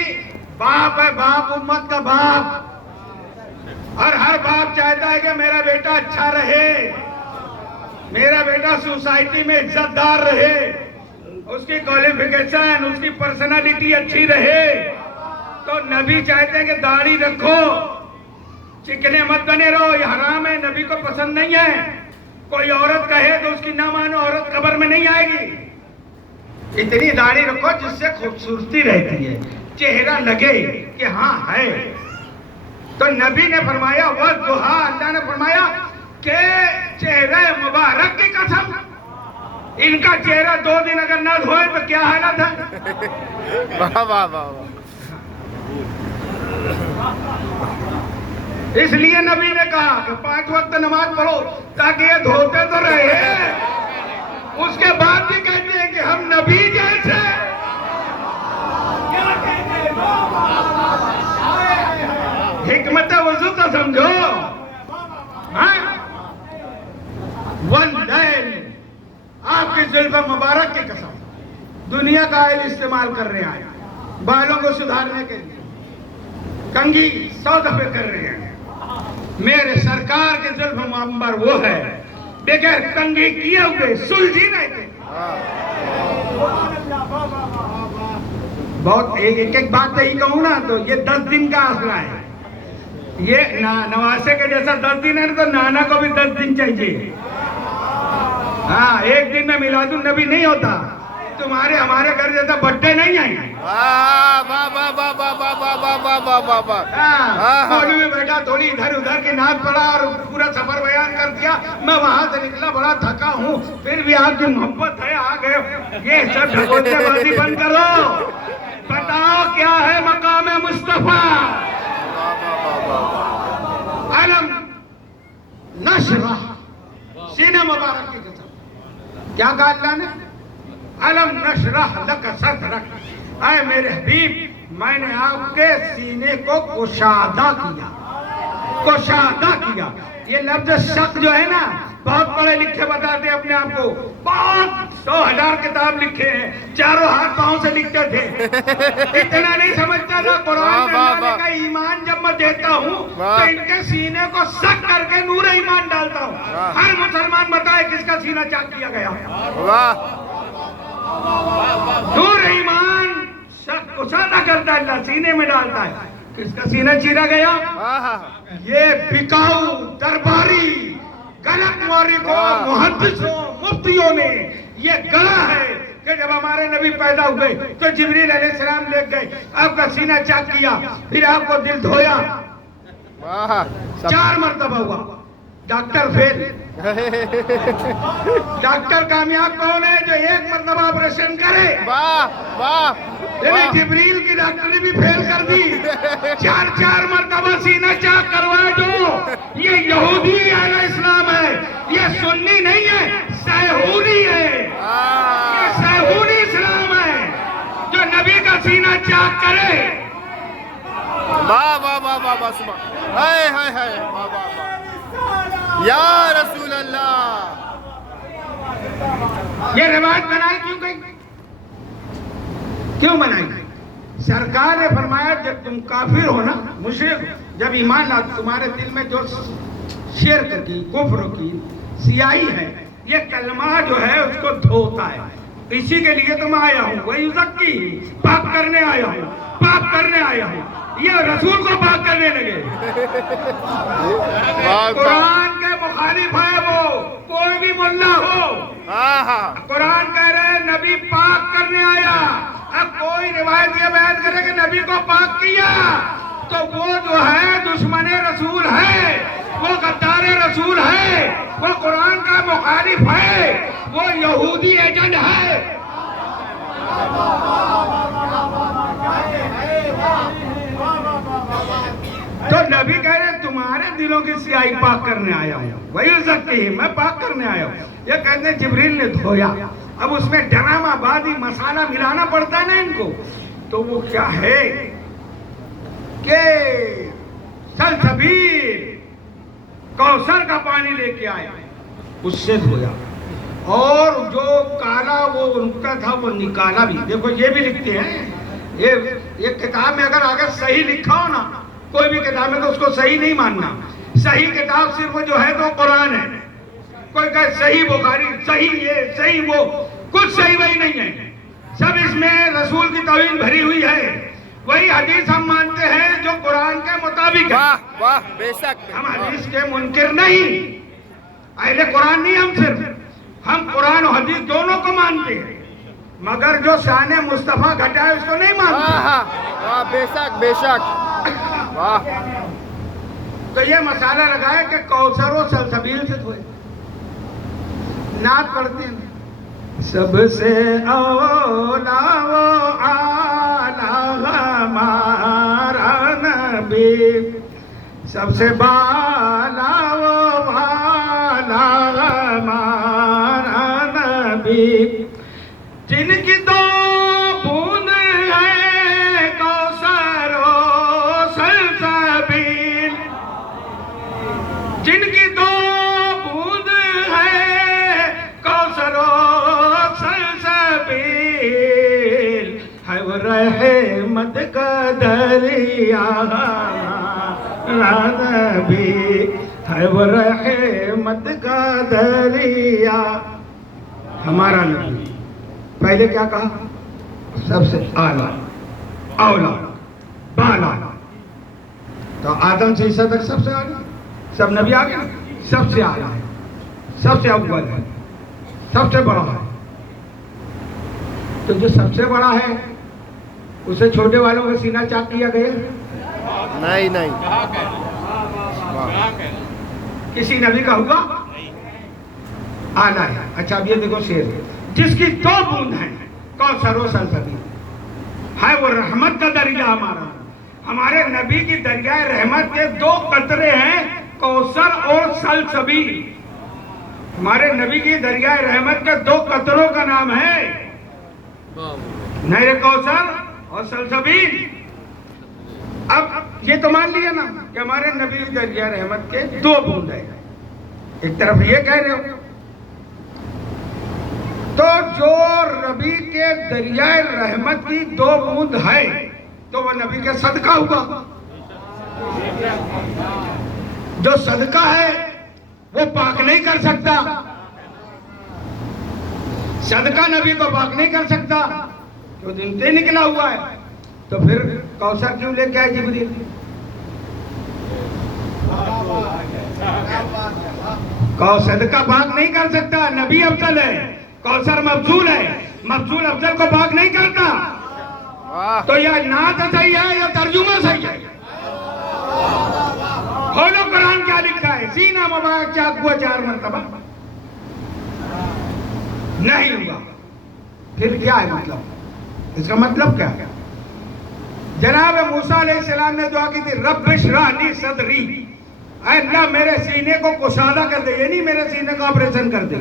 باپ ہے، باپ امت کا باپ، اور ہر باپ چاہتا ہے کہ میرا بیٹا اچھا رہے، میرا بیٹا سوسائٹی میں عزت دار رہے، اس کی کوالیفیکیشن، اس کی پرسنالٹی اچھی رہے. تو نبی چاہتے ہیں کہ داڑھی رکھو، چکنے مت بنے رہو، یہ حرام ہے، نبی کو پسند نہیں ہے. کوئی عورت کہے تو اس کی نہ مانو، عورت قبر میں نہیں آئے گی. اتنی داڑھی رکھو جس سے خوبصورتی رہتی ہے، چہرہ لگے کہ ہاں ہے. تو نبی نے فرمایا وَالضُّحَىٰ، اللہ نے فرمایا کہ چہرہ مبارک کی قسم، ان کا چہرہ 2 دن اگر نہ دھوئے تو کیا حالت ہے. واہ واہ واہ. اس لیے نبی نے کہا کہ 5 وقت نماز پڑھو تاکہ یہ دھوتے تو رہے. اس کے بعد بھی کہتے ہیں کہ ہم نبی جیسے. حکمت وضو تو سمجھو. واللیل، آپ کی زلف مبارک کی قسم. دنیا کا آئل استعمال کر رہے ہیں، بالوں کو سدھارنے کے لیے کنگھی 100 دفعے کر رہے ہیں. میرے سرکار کے زلف مبارک وہ ہے بغیر کنگھی کیے ہوئے سلجھی نہیں تھے. بہت ایک بات ہی کہوں نا تو یہ 10 دن کا حاصلہ ہے. یہ نواسے کے جیسا 10 دن ہے تو نانا کو بھی 10 دن چاہیے. ہاں، ایک دن میں میلاد النبی نہیں ہوتا. تمہارے ہمارے گھر جیسا بڈے نہیں آئیں. مولوی میں بیٹھا تھوڑی ادھر ادھر کی نعت پڑھا اور پورا سفر بیان کر دیا. میں وہاں سے نکلا بڑا تھکا ہوں، پھر بھی آپ کی محبت ہے آ گئے. یہ سب ڈھکوتے بازی بند کرو. بتاؤ کیا ہے مقام مصطفیٰ. علم نشرح، سینہ مبارک کی قسم. کیا کہا اللہ نے؟ علم نشرح لک صدرک. اے میرے حبیب، میں نے آپ کے سینے کو کشادہ کیا. کشادہ کیا. یہ لفظ شق جو ہے نا، بہت پڑھے لکھے بتاتے اپنے آپ کو، بہت 100,000 کتاب لکھے ہیں، چاروں ہاتھ پاؤں سے لکھتے تھے. اتنا نہیں سمجھتا تھا. قرآن میں اللہ کا ایمان جب میں دیتا ہوں تو ان کے سینے کو سک کر کے نور ایمان ڈالتا ہوں. ہر مسلمان بتائے کس کا سینہ چاک کیا گیا. نور ایمان شک کشادہ کرتا ہے، اللہ سینے میں ڈالتا ہے. کس کا سینہ چیرا گیا؟ یہ بکاؤ درباری غلط مورخوں، محدثوں، مفتیوں نے یہ کہا ہے کہ جب ہمارے نبی پیدا ہوئے تو جبریل علیہ السلام لے گئے، آپ کا سینہ چاک کیا، پھر آپ کو دل دھویا. 4 مرتبہ ہوا. ڈاکٹر فیل. ڈاکٹر کامیاب کون ہے؟ جو 1 مرتبہ آپریشن کرے. جبریل کی ڈاکٹری بھی فیل کر دی. 4 مرتبہ سینہ چاک کروا جو. یہ یہودی اہل اسلام ہے، یہ سنی نہیں ہے، سیہونی ہے. یہ سیہونی اسلام ہے جو نبی کا سینہ چاک کرے. یا رسول اللہ. یہ روایت بنائی کیوں گئی؟ کیوں بنائی؟ سرکار نے فرمایا جب تم کافر ہو نا، مشرک، جب ایمان لا، تمہارے دل میں جو شرک کی، کفر کی سیاہی ہے، یہ کلمہ جو ہے اس کو دھوتا ہے. اسی کے لیے تو میں آیا ہوں. وہی زکی، پاک کرنے آیا ہوں، پاک کرنے آیا ہوں. یہ رسول کو پاک کرنے لگے. قرآن کے مخالف ہے وہ، کوئی بھی ملا ہو. قرآن کہہ رہے ہیں نبی پاک کرنے آیا. اب کوئی روایت یہ بیان کرے کہ نبی کو پاک کیا تو وہ جو ہے دشمن رسول ہے، وہ غدار رسول ہے، وہ قرآن کا مخالف ہے، وہ یہودی ایجنٹ ہے. تو نبی کہہ رہے ہیں تمہارے ہے دلوں کی سیاہی پاک کرنے آیا ہوں, وہی سکتی میں پاک کرنے آیا ہوں. یہ کہتے ہیں جبریل نے دھویا. اب اس میں ڈرامہ بازی مسالہ ملانا پڑتا ہے نا ان کو, تو وہ کیا ہے کہ سلسبیل کوثر کا پانی لے کے آیا, اس سے دھویا, اور جو کالا وہ نقطہ تھا وہ نکالا بھی. دیکھو یہ بھی لکھتے ہیں, یہ کتاب میں اگر آگے صحیح لکھا ہو نا, کوئی بھی کتاب میں, تو اس کو صحیح نہیں ماننا. صحیح کتاب صرف جو ہے تو قرآن ہے. کوئی کہے صحیح بخاری, صحیح یہ, صحیح وہ, کچھ صحیح وہی نہیں ہے. سب اس میں رسول کی توہین بھری ہوئی ہے. وہی حدیث ہم مانتے ہیں جو قرآن کے مطابق ہے. واہ واہ بے شک. ہم حدیث کے منکر نہیں, اہل قرآن نہیں. ہم قرآن و حدیث دونوں کو مانتے ہیں, مگر جو شان مصطفیٰ گھٹا ہے اس کو نہیں مانتے. واہ بے شک بے شک. واہ. تو یہ مسئلہ لگائے کہ کوثر و سلسبیل سے دھوئے. نعت پڑھتے ہیں, سب سے اولا و اعلی ہمارا نبی, سب سے بالا و والا ہمارا نبی, جن کی دو بوند ہے کوثر و سلسبیل, جن کی دو بوند ہے کوثر و سلسبیل, ہے وہ رحمت کا دریا نبی, ہے وہ رحمت کا دریا ہمارا نبی. پہلے کیا کہا؟ سب سے اعلیٰ, اولا, بالا. تو آدم سے عیسیٰ تک سب سے اعلیٰ, سب نبی آگے, سب سے اعلیٰ ہے, سب سے اول ہے, سب سے بڑا ہے. تو جو سب سے بڑا ہے اسے چھوٹے والوں کا سینہ چاک کیا گیا نہیں نہیں. کسی نبی کا ہوا اعلیٰ ہے. اچھا اب یہ دیکھو شعر, جس کی دو بوند ہیں کوثر و سلسبیل, ہے وہ رحمت کا دریا ہمارا. ہمارے نبی کی دریائے رحمت کے دو قطرے ہیں, کوثر اور سلسبیل. ہمارے نبی کی دریائے رحمت کے دو قطروں کا نام ہے نہر کوثر اور سلسبیل. اب یہ تو مان لیا نا کہ ہمارے نبی کی دریائے رحمت کے دو بوند ہیں. ایک طرف یہ کہہ رہے ہو, تو جو نبی کے دریائے رحمت کی دو بوند ہے تو وہ نبی کے صدقہ ہوا. جو صدقہ ہے وہ پاک نہیں کر سکتا, صدقہ نبی کو پاک نہیں کر سکتا, جو دن سے نکلا ہوا ہے. تو پھر کوثر کیوں لے کے آئے جبریل؟ صدقہ پاک نہیں کر سکتا, نبی افضل ہے, کوثر مفضول ہے, مفضول افضل کو پاک نہیں کرتا. تو یا نعت صحیح ہے یا ترجمہ صحیح ہے. کھولو قرآن کیا لکھا ہے, سینہ مبارک چاک ہوا 4 مرتبہ, نہیں ہوا. پھر کیا ہے مطلب, اس کا مطلب کیا ہے؟ جناب موسیٰ علیہ السلام نے دعا کی تھی, رب اشرح لی صدری, اے اللہ میرے سینے کو کشادہ کر دے. یہ نہیں میرے سینے کو آپریشن کر دے,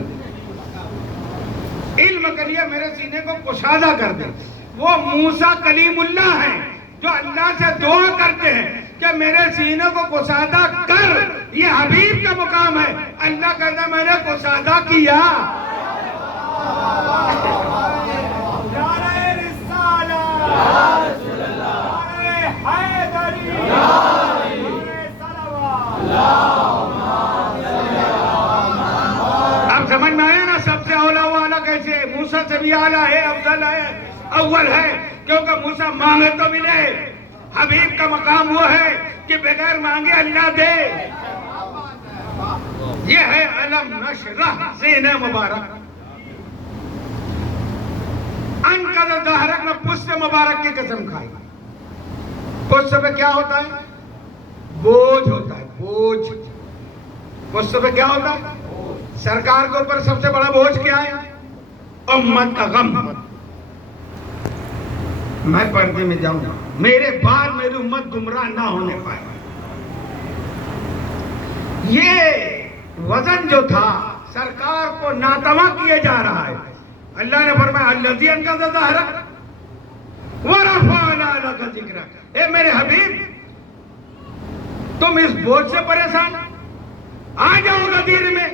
علم کے لیے میرے سینے کو کشادہ کر دے. وہ موسیٰ کلیم اللہ ہیں جو اللہ سے دعا کرتے ہیں کہ میرے سینے کو کشادہ کر. یہ حبیب کا مقام ہے. اللہ کہتا میں نے کشادہ کیا. اب سمجھ میں آیا نا سب سے اولا والا کیسے؟ موسیٰ سے بھی اعلیٰ ہے, افضل ہے, اول ہے, کیونکہ موسیٰ مانگے تو ملے. حبیب کا مقام وہ ہے کہ بغیر مانگے اللہ دے. یہ ہے علم نشرح سینہ مبارک. ان کا ظاہرک نے پشت مبارک کی قسم کھائی. پشت پہ کیا ہوتا ہے؟ بوجھ ہوتا ہے, بوجھ. پشت پہ کیا ہوتا ہے؟ سرکار کے اوپر سب سے بڑا بوجھ کیا ہے؟ امت کا غم. میں پردے میں جاؤں گا, میرے بعد میری امت گمراہ نہ ہونے پائے. یہ وزن جو تھا سرکار کو ناتواں کیا جا رہا ہے. اللہ نے فرمایا الذی انقض ظہرک ورفعنا لک ذکرک. اے میرے حبیب تم اس بوجھ سے پریشان آ جاؤ غدیر میں.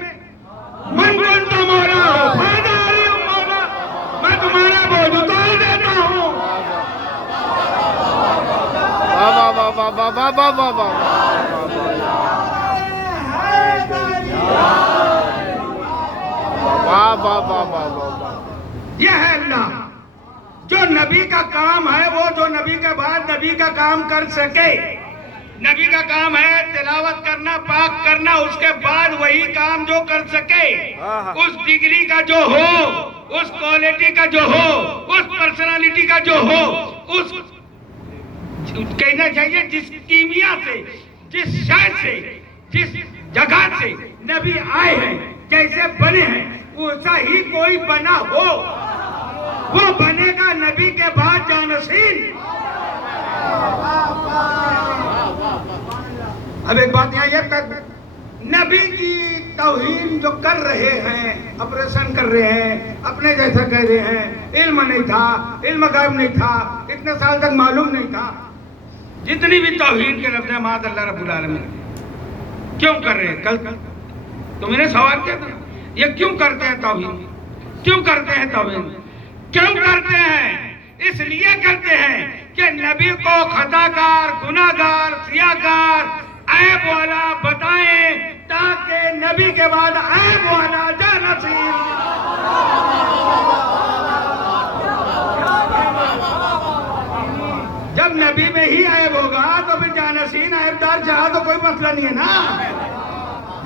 من کنت مولا فانا علی مولا, میں تمہارا بوجھ اتار دیتا ہوں. واہ واہ واہ واہ واہ واہ واہ واہ. واہ واہ واہ واہ واہ. یہ ہے اللہ جو نبی کا کام ہے, وہ جو نبی کے بعد نبی کا کام کر سکے. نبی کا کام ہے تلاوت کرنا, پاک کرنا, اس کے بعد وہی کام جو کر سکے, اس ڈگری کا جو ہو, اس کوالٹی کا جو ہو, اس پرسنالٹی کا جو ہو, اس کہنا چاہیے جس کیمیا سے, جس شے سے, جس جگہ سے نبی آئے ہیں, جیسے بنے ہیں ویسا ہی کوئی بنا ہو, وہ بنے گا نبی کے بعد جانشین. اب ایک بات یہاں یہ کر, نبی کی توہین جو کر رہے ہیں, آپریشن کر رہے ہیں, اپنے جیسا کہہ رہے ہیں, علم نہیں تھا, علم غائب نہیں تھا, اتنے سال تک معلوم نہیں تھا, جتنی بھی توہین کے لفظ ہیں معاذ اللہ رب العالمین کیوں کر رہے ہیں؟ کل تو میں نے سوال کیا تھا, یہ کیوں کرتے ہیں توہین؟ کیوں کرتے ہیں توہین؟ کیوں کرتے ہیں؟ اس لیے کرتے ہیں کہ نبی کو خطا کار, گناہ گار, سیاہ کار, عیب والا بتائیں تاکہ نبی کے بعد عیب والا جانشین. جب نبی میں ہی عیب ہوگا تو پھر جانشین عیب دار چاہا تو کوئی مسئلہ نہیں ہے نا.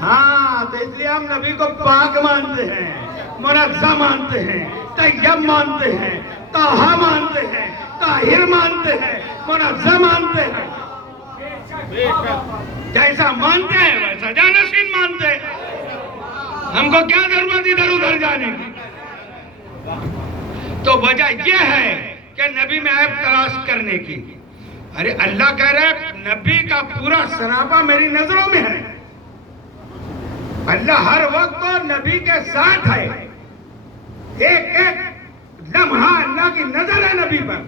ہاں تو اس لیے ہم نبی کو پاک مانتے ہیں, منزہ مانتے ہیں, طیب مانتے ہیں, طاہا مانتے ہیں, طاہر مانتے ہیں, منزہ مانتے ہیں. جیسا مانتے ہیں ویسا جانشین مانتے ہیں. ہم کو کیا ضرورت ادھر ادھر جانے کی؟ تو وجہ یہ ہے کہ نبی میں عیب تلاش کرنے کی. ارے اللہ کہہ رہے ہیں نبی کا پورا سراپا میری نظروں میں ہے. اللہ ہر وقت نبی کے ساتھ ہے, ایک ایک لمحہ اللہ کی نظر ہے نبی پر.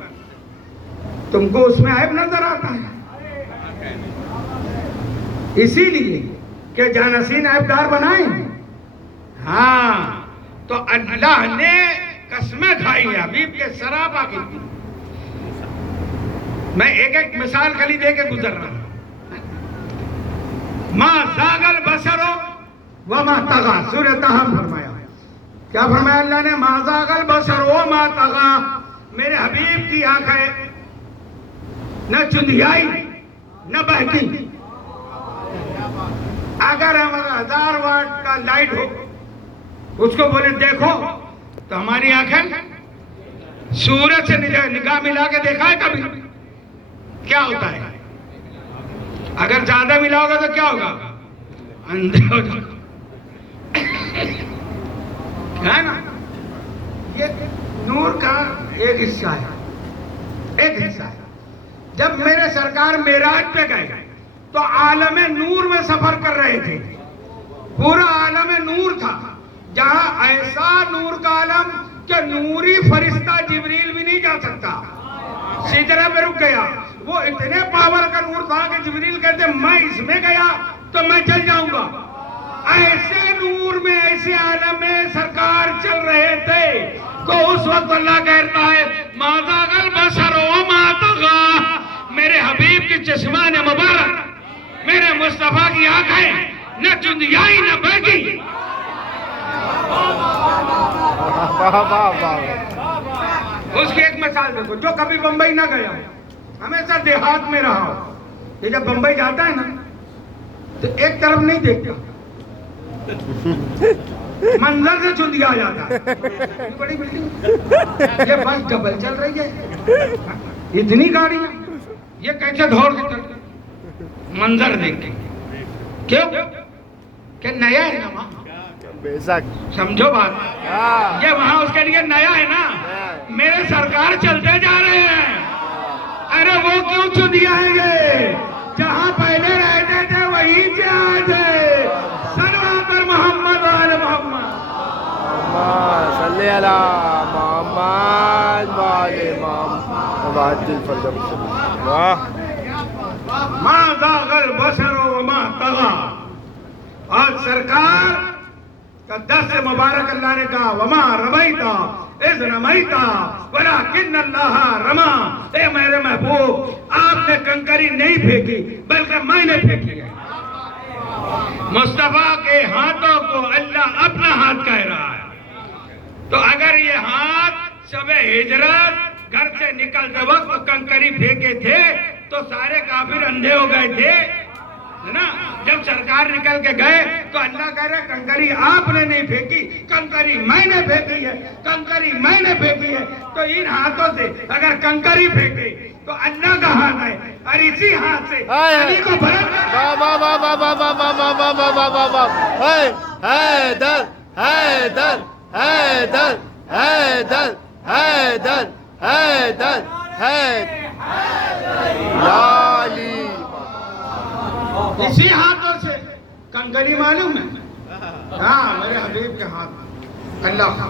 تم کو اس میں عیب نظر آتا ہے اسی لیے کہ جانشین عیب دار بنائیں. ہاں تو اللہ نے قسمیں کھائی ہیں حبیب کے سراپا کی. میں ایک ایک مثال خالی دے کے گزر رہا ہوں. ما زاغ البصر وما طغى, سورہ طٰہٰ فرمایا. کیا فرمایا اللہ نے؟ ما زاغ البصر وما طغى. میرے حبیب کی آنکھیں نہ چندیائی نہ بہکی. اگر ہم 1000 واٹ کا لائٹ ہو اس کو بولے دیکھو تو ہماری آنکھیں سورج سے نگاہ ملا کے دیکھا ہے کبھی؟ کیا ہوتا ہے؟ اگر زیادہ ملا ہوگا تو کیا ہوگا؟ اندھے ہو جاؤ. ہے نا؟ یہ نور کا ایک حصہ ہے, ایک حصہ ہے. جب میرے سرکار معراج پہ گئے تو عالم نور میں سفر کر رہے تھے. پورا عالم نور تھا, جہاں ایسا نور کا عالم کہ نوری فرشتہ جبریل بھی نہیں جا سکتا. سدرہ پہ رک گیا. وہ اتنے پاور کا نور تھا کہ جبریل کہتے میں اس میں گیا تو میں چل جاؤں گا. ایسے نور میں, ایسے عالم میں سرکار چل رہے تھے. تو اس وقت اللہ کہتا ہے ما زاغ البصر وما طغى. میرے حبیب کی چشمان مبارک, میرے مصطفیٰ کی آنکھیں نہ چندیائی نہ بہکی. اس کی ایک مثال دیکھو, جو کبھی بمبئی نہ گیا, ہمیشہ دیہات میں رہا ہو, یہ جب بمبئی جاتا ہے نا تو ایک طرف نہیں دیکھتا, منظر سے چندیا آ جاتا ہے. یہ بڑی بلڈنگ, یہ بس ڈبل چل رہی ہے, اتنی گاڑیاں, یہ کیسے دوڑ کے منظر دیکھ کے. کیوں کہ نیا ہے نا وہاں, سمجھو بات, یہ وہاں اس کے لیے نیا ہے نا. میرے سرکار چلتے جا رہے ہیں. ارے وہ کیوں چندیا آئیں گے؟ جہاں پہلے رہتے تھے وہیں سے آئے تھے. علی محمد وآل محمد وعجل فرجهم. واہ ما زاغ البصر وما طغى. اور سرکار کا دست مبارک اللہ نے کہا وما رمیتا اذ رمیتا ولکن اللہ رما. اے میرے محبوب آپ نے کنکری نہیں پھینکی بلکہ میں نے پھینکی ہے. مصطفیٰ کے ہاتھوں کو اللہ اپنا ہاتھ کہہ رہا ہے. تو اگر یہ ہاتھ شب ہجرت گھر سے نکلتے وقت کنکری پھینکے تھے تو سارے کافر اندھے ہو گئے تھے نا. جب سرکار نکل کے گئے تو اللہ کہہ رہے کنکری آپ نے نہیں پھینکی, کنکری میں نے پھینکی ہے, کنکری میں نے پھینکی ہے. تو ان ہاتھوں سے اگر کنکری پھینکے تو اللہ کا ہاتھ ہے اور اسی ہاتھ سے علی کو بھرت حیدر حیدر حیدر حیدر حیدر حیدر حیدر یا علی. اسی ہاتھوں سے کنکری معلوم ہے. ہاں میرے حبیب کے ہاتھ اللہ کا.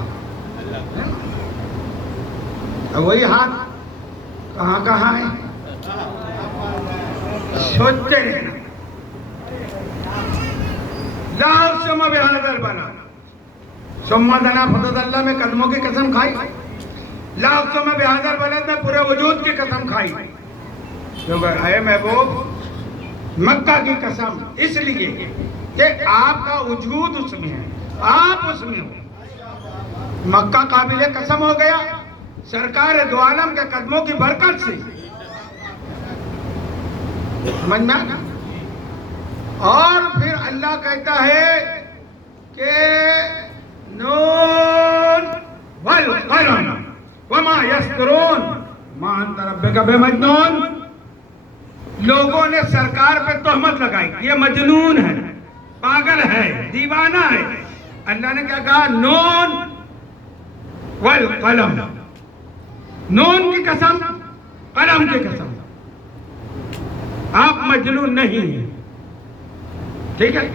وہی ہاتھ کہاں کہاں ہے سوچتے رہنا. لا اقسم بہذا البلد ثم دنا فتد اللہ میں قدموں کی قسم کھائی. لا اقسم بہذا البلد میں پورے وجود کی قسم کھائی. اے محبوب مکہ کی قسم اس لیے کہ آپ کا وجود اس میں ہے, آپ اس میں ہو. مکہ قابل قسم ہو گیا سرکار دو عالم کے قدموں کی برکت سے. سمجھ میں آیا؟ اور پھر اللہ کہتا ہے کہ نون والقلم وما یسطرون ما انت ربک بمجنون. لوگوں نے سرکار پہ تہمت لگائی یہ مجنون ہے, پاگل ہے, دیوانہ ہے. اللہ نے کیا کہا نون والقلم, نون کی قسم قلم کی قسم, آپ مجنون نہیں ہیں. ٹھیک ہے.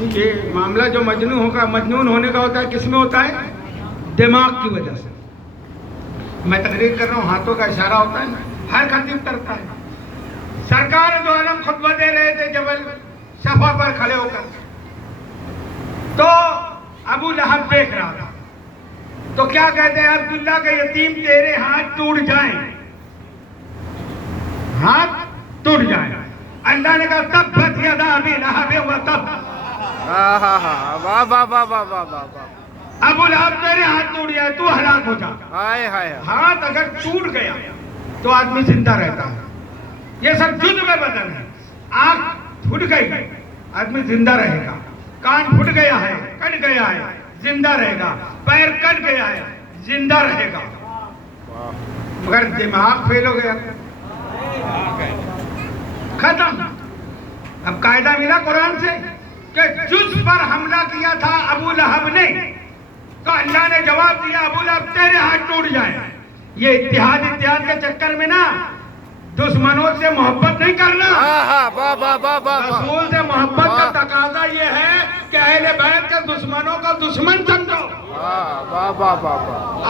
یہ معاملہ جو مجنون ہونے کا ہوتا ہے کس میں ہوتا ہے؟ دماغ کی وجہ سے. میں تقریر کر رہا ہوں ہاتھوں کا اشارہ ہوتا ہے نا, ہر خطیب کرتا ہے. سرکار دو عالم خطبہ دے رہے تھے جبل صفا پر کھڑے ہو کر, تو ابو لہب دیکھ رہا تھا. تو کیا کہتے ہیں عبداللہ کے یتیم تیرے ہاتھ ٹوٹ جائیں, ہاتھ ٹوٹ جائیں. اللہ نے کہا تبت یدا ابی لہب وتب. واہ واہ واہ واہ واہ واہ. ابو لہب تیرے ہاتھ ٹوٹ جائے تو ہلاک ہو جا. ہاتھ اگر ٹوٹ گیا تو آدمی زندہ رہتا ہے. یہ سب جزء میں بدن ہے. آنکھ پھٹ گئی آدمی زندہ رہے گا, کان پھٹ گیا ہے کٹ گیا ہے زندہ رہے گا, پیر کٹ گیا ہے زندہ رہے گا. مگر دماغ فیل ہو گیا ختم. اب قاعدہ ملا قرآن سے کہ جز پر حملہ کیا تھا ابو لہب نے, تو اللہ نے جواب دیا ابو لہب تیرے ہاتھ ٹوٹ جائیں. یہ اتحاد کے چکر میں نا دشمنوں سے محبت نہیں کرنا. رسول سے محبت کا تقاضا یہ ہے کہ اہل بیت کے دشمنوں کو دشمن سمجھو.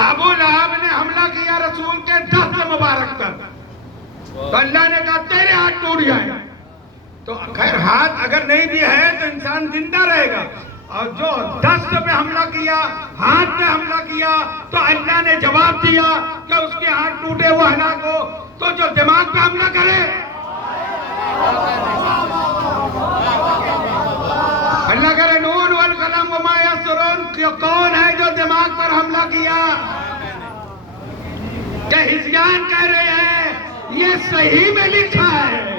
ابو لہب نے حملہ کیا رسول کے دست مبارک پر, تو اللہ نے کہا تیرے ہاتھ ٹوٹ جائیں. تو خیر ہاتھ اگر نہیں بھی ہے تو انسان زندہ رہے گا. اور جو دست پہ حملہ کیا, ہاتھ پہ حملہ کیا, تو اللہ نے جواب دیا کہ اس کے ہاتھ ٹوٹے وہ ہلاک ہو. تو جو دماغ پہ حملہ کرے اللہ کرے نون والقلم وما یسطرون. کون ہے جو دماغ پر حملہ کیا؟ کہ ہزیان کہہ رہے ہیں یہ صحیح میں لکھا ہے,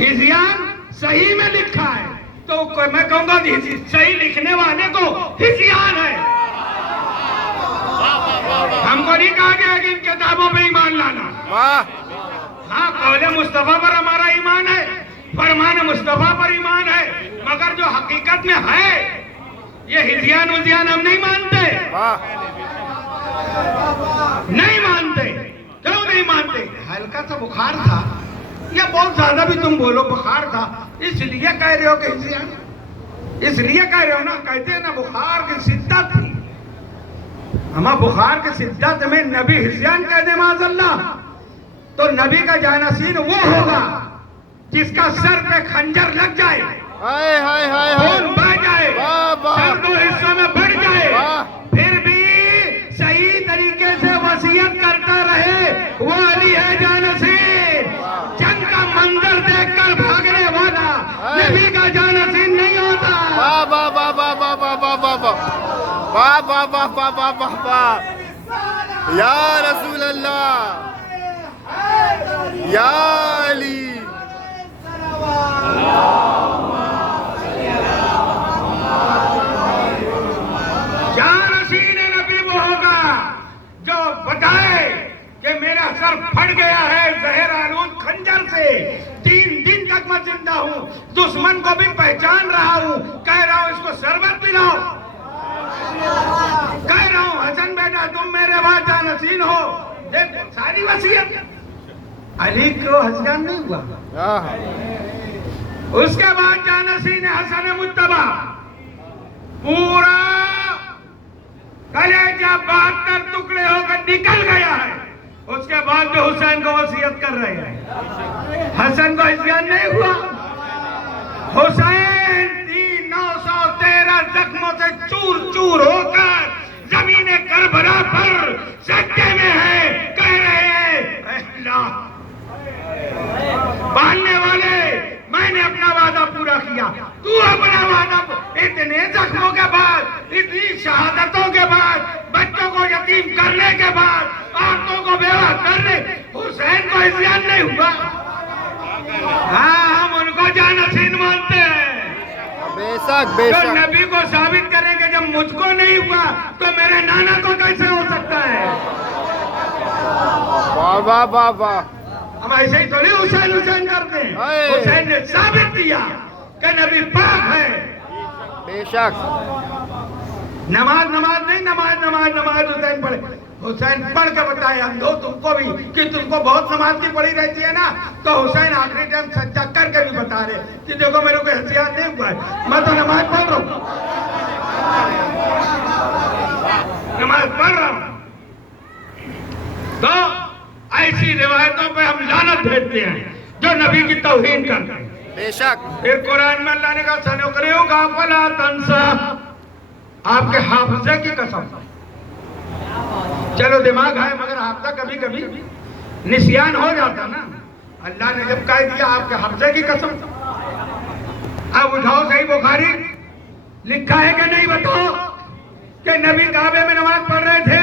ہزیان صحیح میں لکھا ہے. تو میں کہوں گا صحیح لکھنے والے کو ہزیان ہے. ہم کو نہیں کہا گیا کہ ان کتابوں پہ ایمان لانا. ہاں قول مصطفیٰ پر ہمارا ایمان ہے, فرمان مصطفیٰ پر ایمان ہے, مگر جو حقیقت میں ہے یہ ہزیان وزیان ہم نہیں مانتے. نہیں مانتے. کیوں نہیں مانتے؟ ہلکا سا بخار تھا یا بہت زیادہ بھی تم بولو بخار تھا اس لیے کہہ رہے ہو کہ ہزیان. اس لیے کہہ رہے ہو نا، کہتے ہیں نا بخار کی شدت تھی، ہمیں بخار کی شدت میں نبی ہزیان کہہ دے معاذ اللہ، تو نبی کا جانشین وہ ہوگا جس کا سر پہ خنجر لگ جائے، ہائے ہائے ہائے خون بہ جائے، واہ واہ سر دو حصوں میں بڑھ جائے، واہ پھر بھی صحیح طریقے سے وصیت کرتا رہے، وہ علی ہے جانشین۔ جنگ کا منظر دیکھ کر بھاگنے والا نبی کا جانشین نہیں ہوتا۔ واہ واہ واہ واہ واہ واہ واہ واہ واہ واہ واہ واہ واہ واہ واہ واہ یا رسول اللہ یا علی جانشین نبی وہ ہوگا جو بتائے کہ میرا سر پھٹ گیا ہے زہر آلود خنجر سے، 3 دن تک میں زندہ ہوں، دشمن کو بھی پہچان رہا ہوں، کہہ رہا ہوں اس کو شربت پلاؤ، کہہ رہا ہوں حسن بیٹا تم میرے بعد جانشین ہو، دیکھو ساری وصیت۔ علی کو حسن نہیں ہوا، اس کے بعد جانشین حسن مجتبی، پورا کلیجہ 72 ٹکڑے ہو کر نکل گیا ہے، اس کے بعد جو حسین کو وصیت کر رہے ہیں، حسن کو حسین نہیں ہوا، حسین 913 زخموں سے چور چور ہو کر زمین کربلا پر سجدے میں ہے، کہہ رہے ہیں اے اللہ باندھنے والے میں نے اپنا وعدہ پورا کیا، تو اپنا وعدہ اتنے زخموں کے بعد، اتنی شہادتوں کے بعد، بچوں کو یتیم کرنے کے بعد، عورتوں کو بیوہ کرنے، حسین کو عصیان نہیں ہوا۔ ہاں ہم ان کو جانشین مانتے ہیں، بے شک بے جو شک نبی کو ثابت کریں کہ جب مجھ کو نہیں ہوا تو میرے نانا کو کیسے ہو سکتا ہے؟ واہ واہ واہ واہ ہم ایسے ہی تھوڑی حسین حسین کرتے ہیں، اے۔ حسین نے ثابت کیا کہ نبی پاک ہے۔ بے شک نماز نہیں، نماز حسین پڑھے، حسین پڑھ کے بتائے اندھو تم کو بھی کہ تم کو بہت نماز کی پڑھی رہتی ہے نا، تو حسین آخری ٹائم سجدہ کر کے بھی بتا رہے کہ دیکھو میرے کو احتیاط نہیں ہوا ہے، میں تو نماز پڑھ رہا ہوں، نماز پڑھ رہا ہوں۔ تو ایسی روایتوں پہ ہم لعنت بھیجتے ہیں جو نبی کی توہین کرتے ہیں۔ بے شک پھر قرآن میں اللہ نے کہا سنقرئک فلا تنسى، آپ کے حافظے کی قسم، چلو دماغ ہے مگر حافظہ کبھی کبھی نسیان ہو جاتا نا، اللہ نے جب کہہ دیا آپ کے حافظے کی قسم، اب اٹھاؤ صحیح بخاری لکھا ہے کہ نہیں بتاؤ کہ نبی کعبے میں نماز پڑھ رہے تھے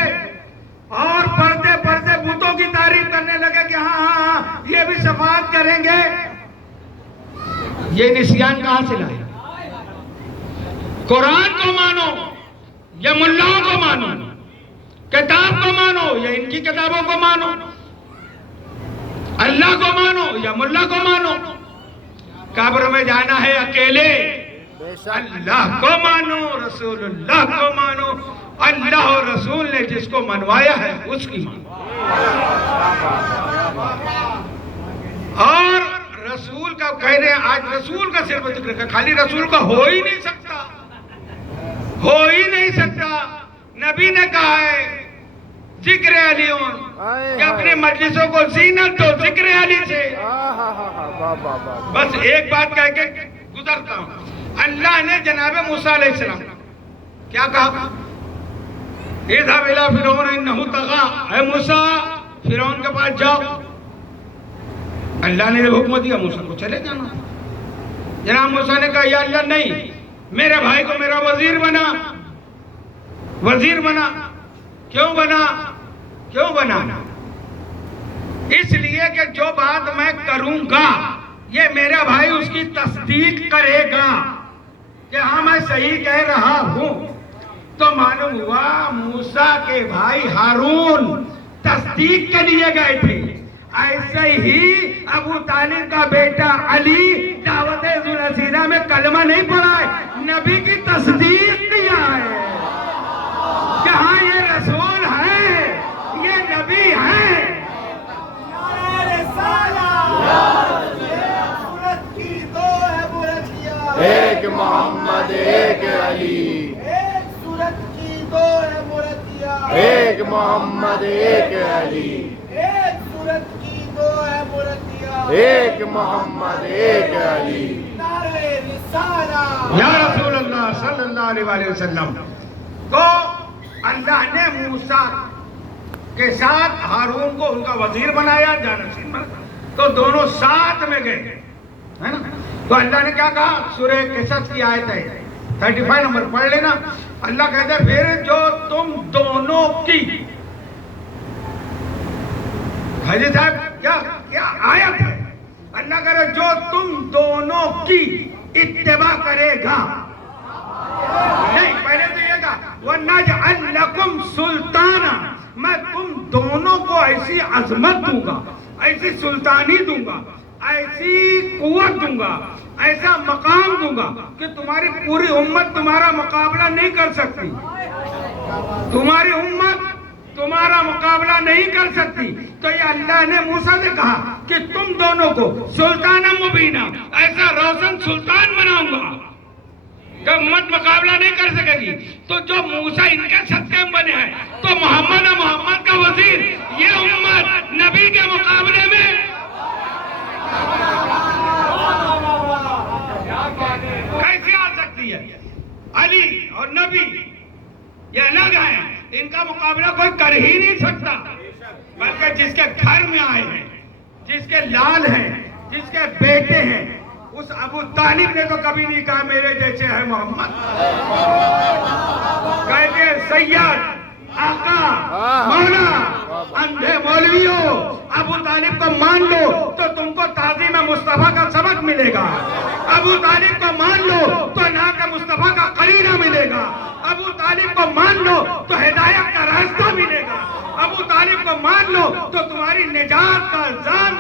اور پڑھتے پڑھتے بتوں کی تعریف کرنے لگے کہ ہاں یہ بھی شفاعت کریں گے۔ یہ نسیان کہاں سے لائے؟ قرآن کو مانو یا ملاؤں کو مانو، کتاب کو مانو یا ان کی کتابوں کو مانو، اللہ کو مانو یا ملا کو مانو، قبر میں جانا ہے اکیلے، بے شک اللہ کو مانو، رسول اللہ کو مانو، اللہ اور رسول نے جس کو منوایا ہے اس کی مانو، اور رسول کا کہہ رہے ہیں آج رسول کا صرف ذکر کا، خالی رسول کا ہو ہی نہیں سکتا، ہو ہی نہیں سکتا۔ نبی نے کہا ہے ذکر علیون کہ اپنے مجلسوں کو زینت دو ذکر علی سے۔ بس ایک بات کہہ کے گزرتا ہوں، اللہ نے جناب موسیٰ علیہ السلام کیا کہا؟ اذهب الى فرعون انه طغى، اے موسیٰ فرعون کے پاس جاؤ۔ اللہ نے حکم دیا موسیٰ کو چلے جانا، جناب موسیٰ نے کہا یا اللہ نہیں، میرے بھائی کو میرا وزیر بنا، وزیر بنا۔ کیوں بنا؟ اس لیے کہ جو بات میں کروں گا یہ میرا بھائی اس کی تصدیق کرے گا کہ ہاں میں صحیح کہہ رہا ہوں۔ تو معلوم ہوا موسیٰ کے بھائی ہارون تصدیق کے لیے گئے تھے، ایسے ہی ابو طالب کا بیٹا علی دعوت ذوالحسینہ میں کلمہ نہیں پڑھا ہے، نبی کی تصدیق کیا ہے کہ ہاں یہ رسول ہے، یہ نبی ہے۔ ایک محمد ایک محمد ایک علی، ایک صورت کی دو ہے بلندیاں، ایک محمد ایک علی، نعرہ رسالہ یا رسول اللہ صلی اللہ علیہ وسلم. تو اللہ نے موسیٰ کے ساتھ ہارون کو ان کا وزیر بنایا، جانشین بنایا، تو دونوں ساتھ میں گئے، ہے نا. تو اللہ نے کیا کہا؟ سورہ قصص کی آیت ہے 35 نمبر پڑھ لینا. اللہ کہتا ہے پھر جو تم دونوں کی، حاجی صاحب کیا آیت ہے. اللہ کہہ رہا ہے جو تم دونوں کی اتباع کرے گا، نہیں پہلے تو یہ کہا وَنَجْعَلْ لَكُمْ سُلْطَانًا، میں تم دونوں کو ایسی عظمت دوں گا، ایسی سلطانی دوں گا، ایسی قوت دوں گا، ایسا مقام دوں گا کہ تمہاری پوری امت تمہارا مقابلہ نہیں کر سکتی. تمہاری امت تمہارا مقابلہ نہیں کر سکتی. تو یہ اللہ نے موسیٰ سے کہا کہ تم دونوں کو سلطانہ مبینہ، ایسا روشن سلطان بناؤں گا کہ امت مقابلہ نہیں کر سکے گی. تو جو موسیٰ ان کے صدقے میں بنے ہیں، تو محمد کا وزیر، یہ امت نبی کے مقابلے میں کیسے آ سکتی ہے؟ علی اور نبی یہ الگ ہیں، ان کا مقابلہ کوئی کر ہی نہیں سکتا. بلکہ جس کے گھر میں آئے ہیں، جس کے لال ہیں، جس کے بیٹے ہیں، اس ابو طالب نے تو کبھی نہیں کہا میرے جیسے ہے محمد. کہتے سید، آقا، مولا، اندھے مولویوں، ابو طالب کو مان لو تو تم کو تعظیم مصطفیٰ کا سبق ملے گا. ابو طالب کو مان لو تو نعت مصطفیٰ کا قرینہ ملے گا. ابو طالب کو مان لو تو ہدایت کا راستہ ملے گا. ابو طالب کو مان لو تو تمہاری نجات کا الزام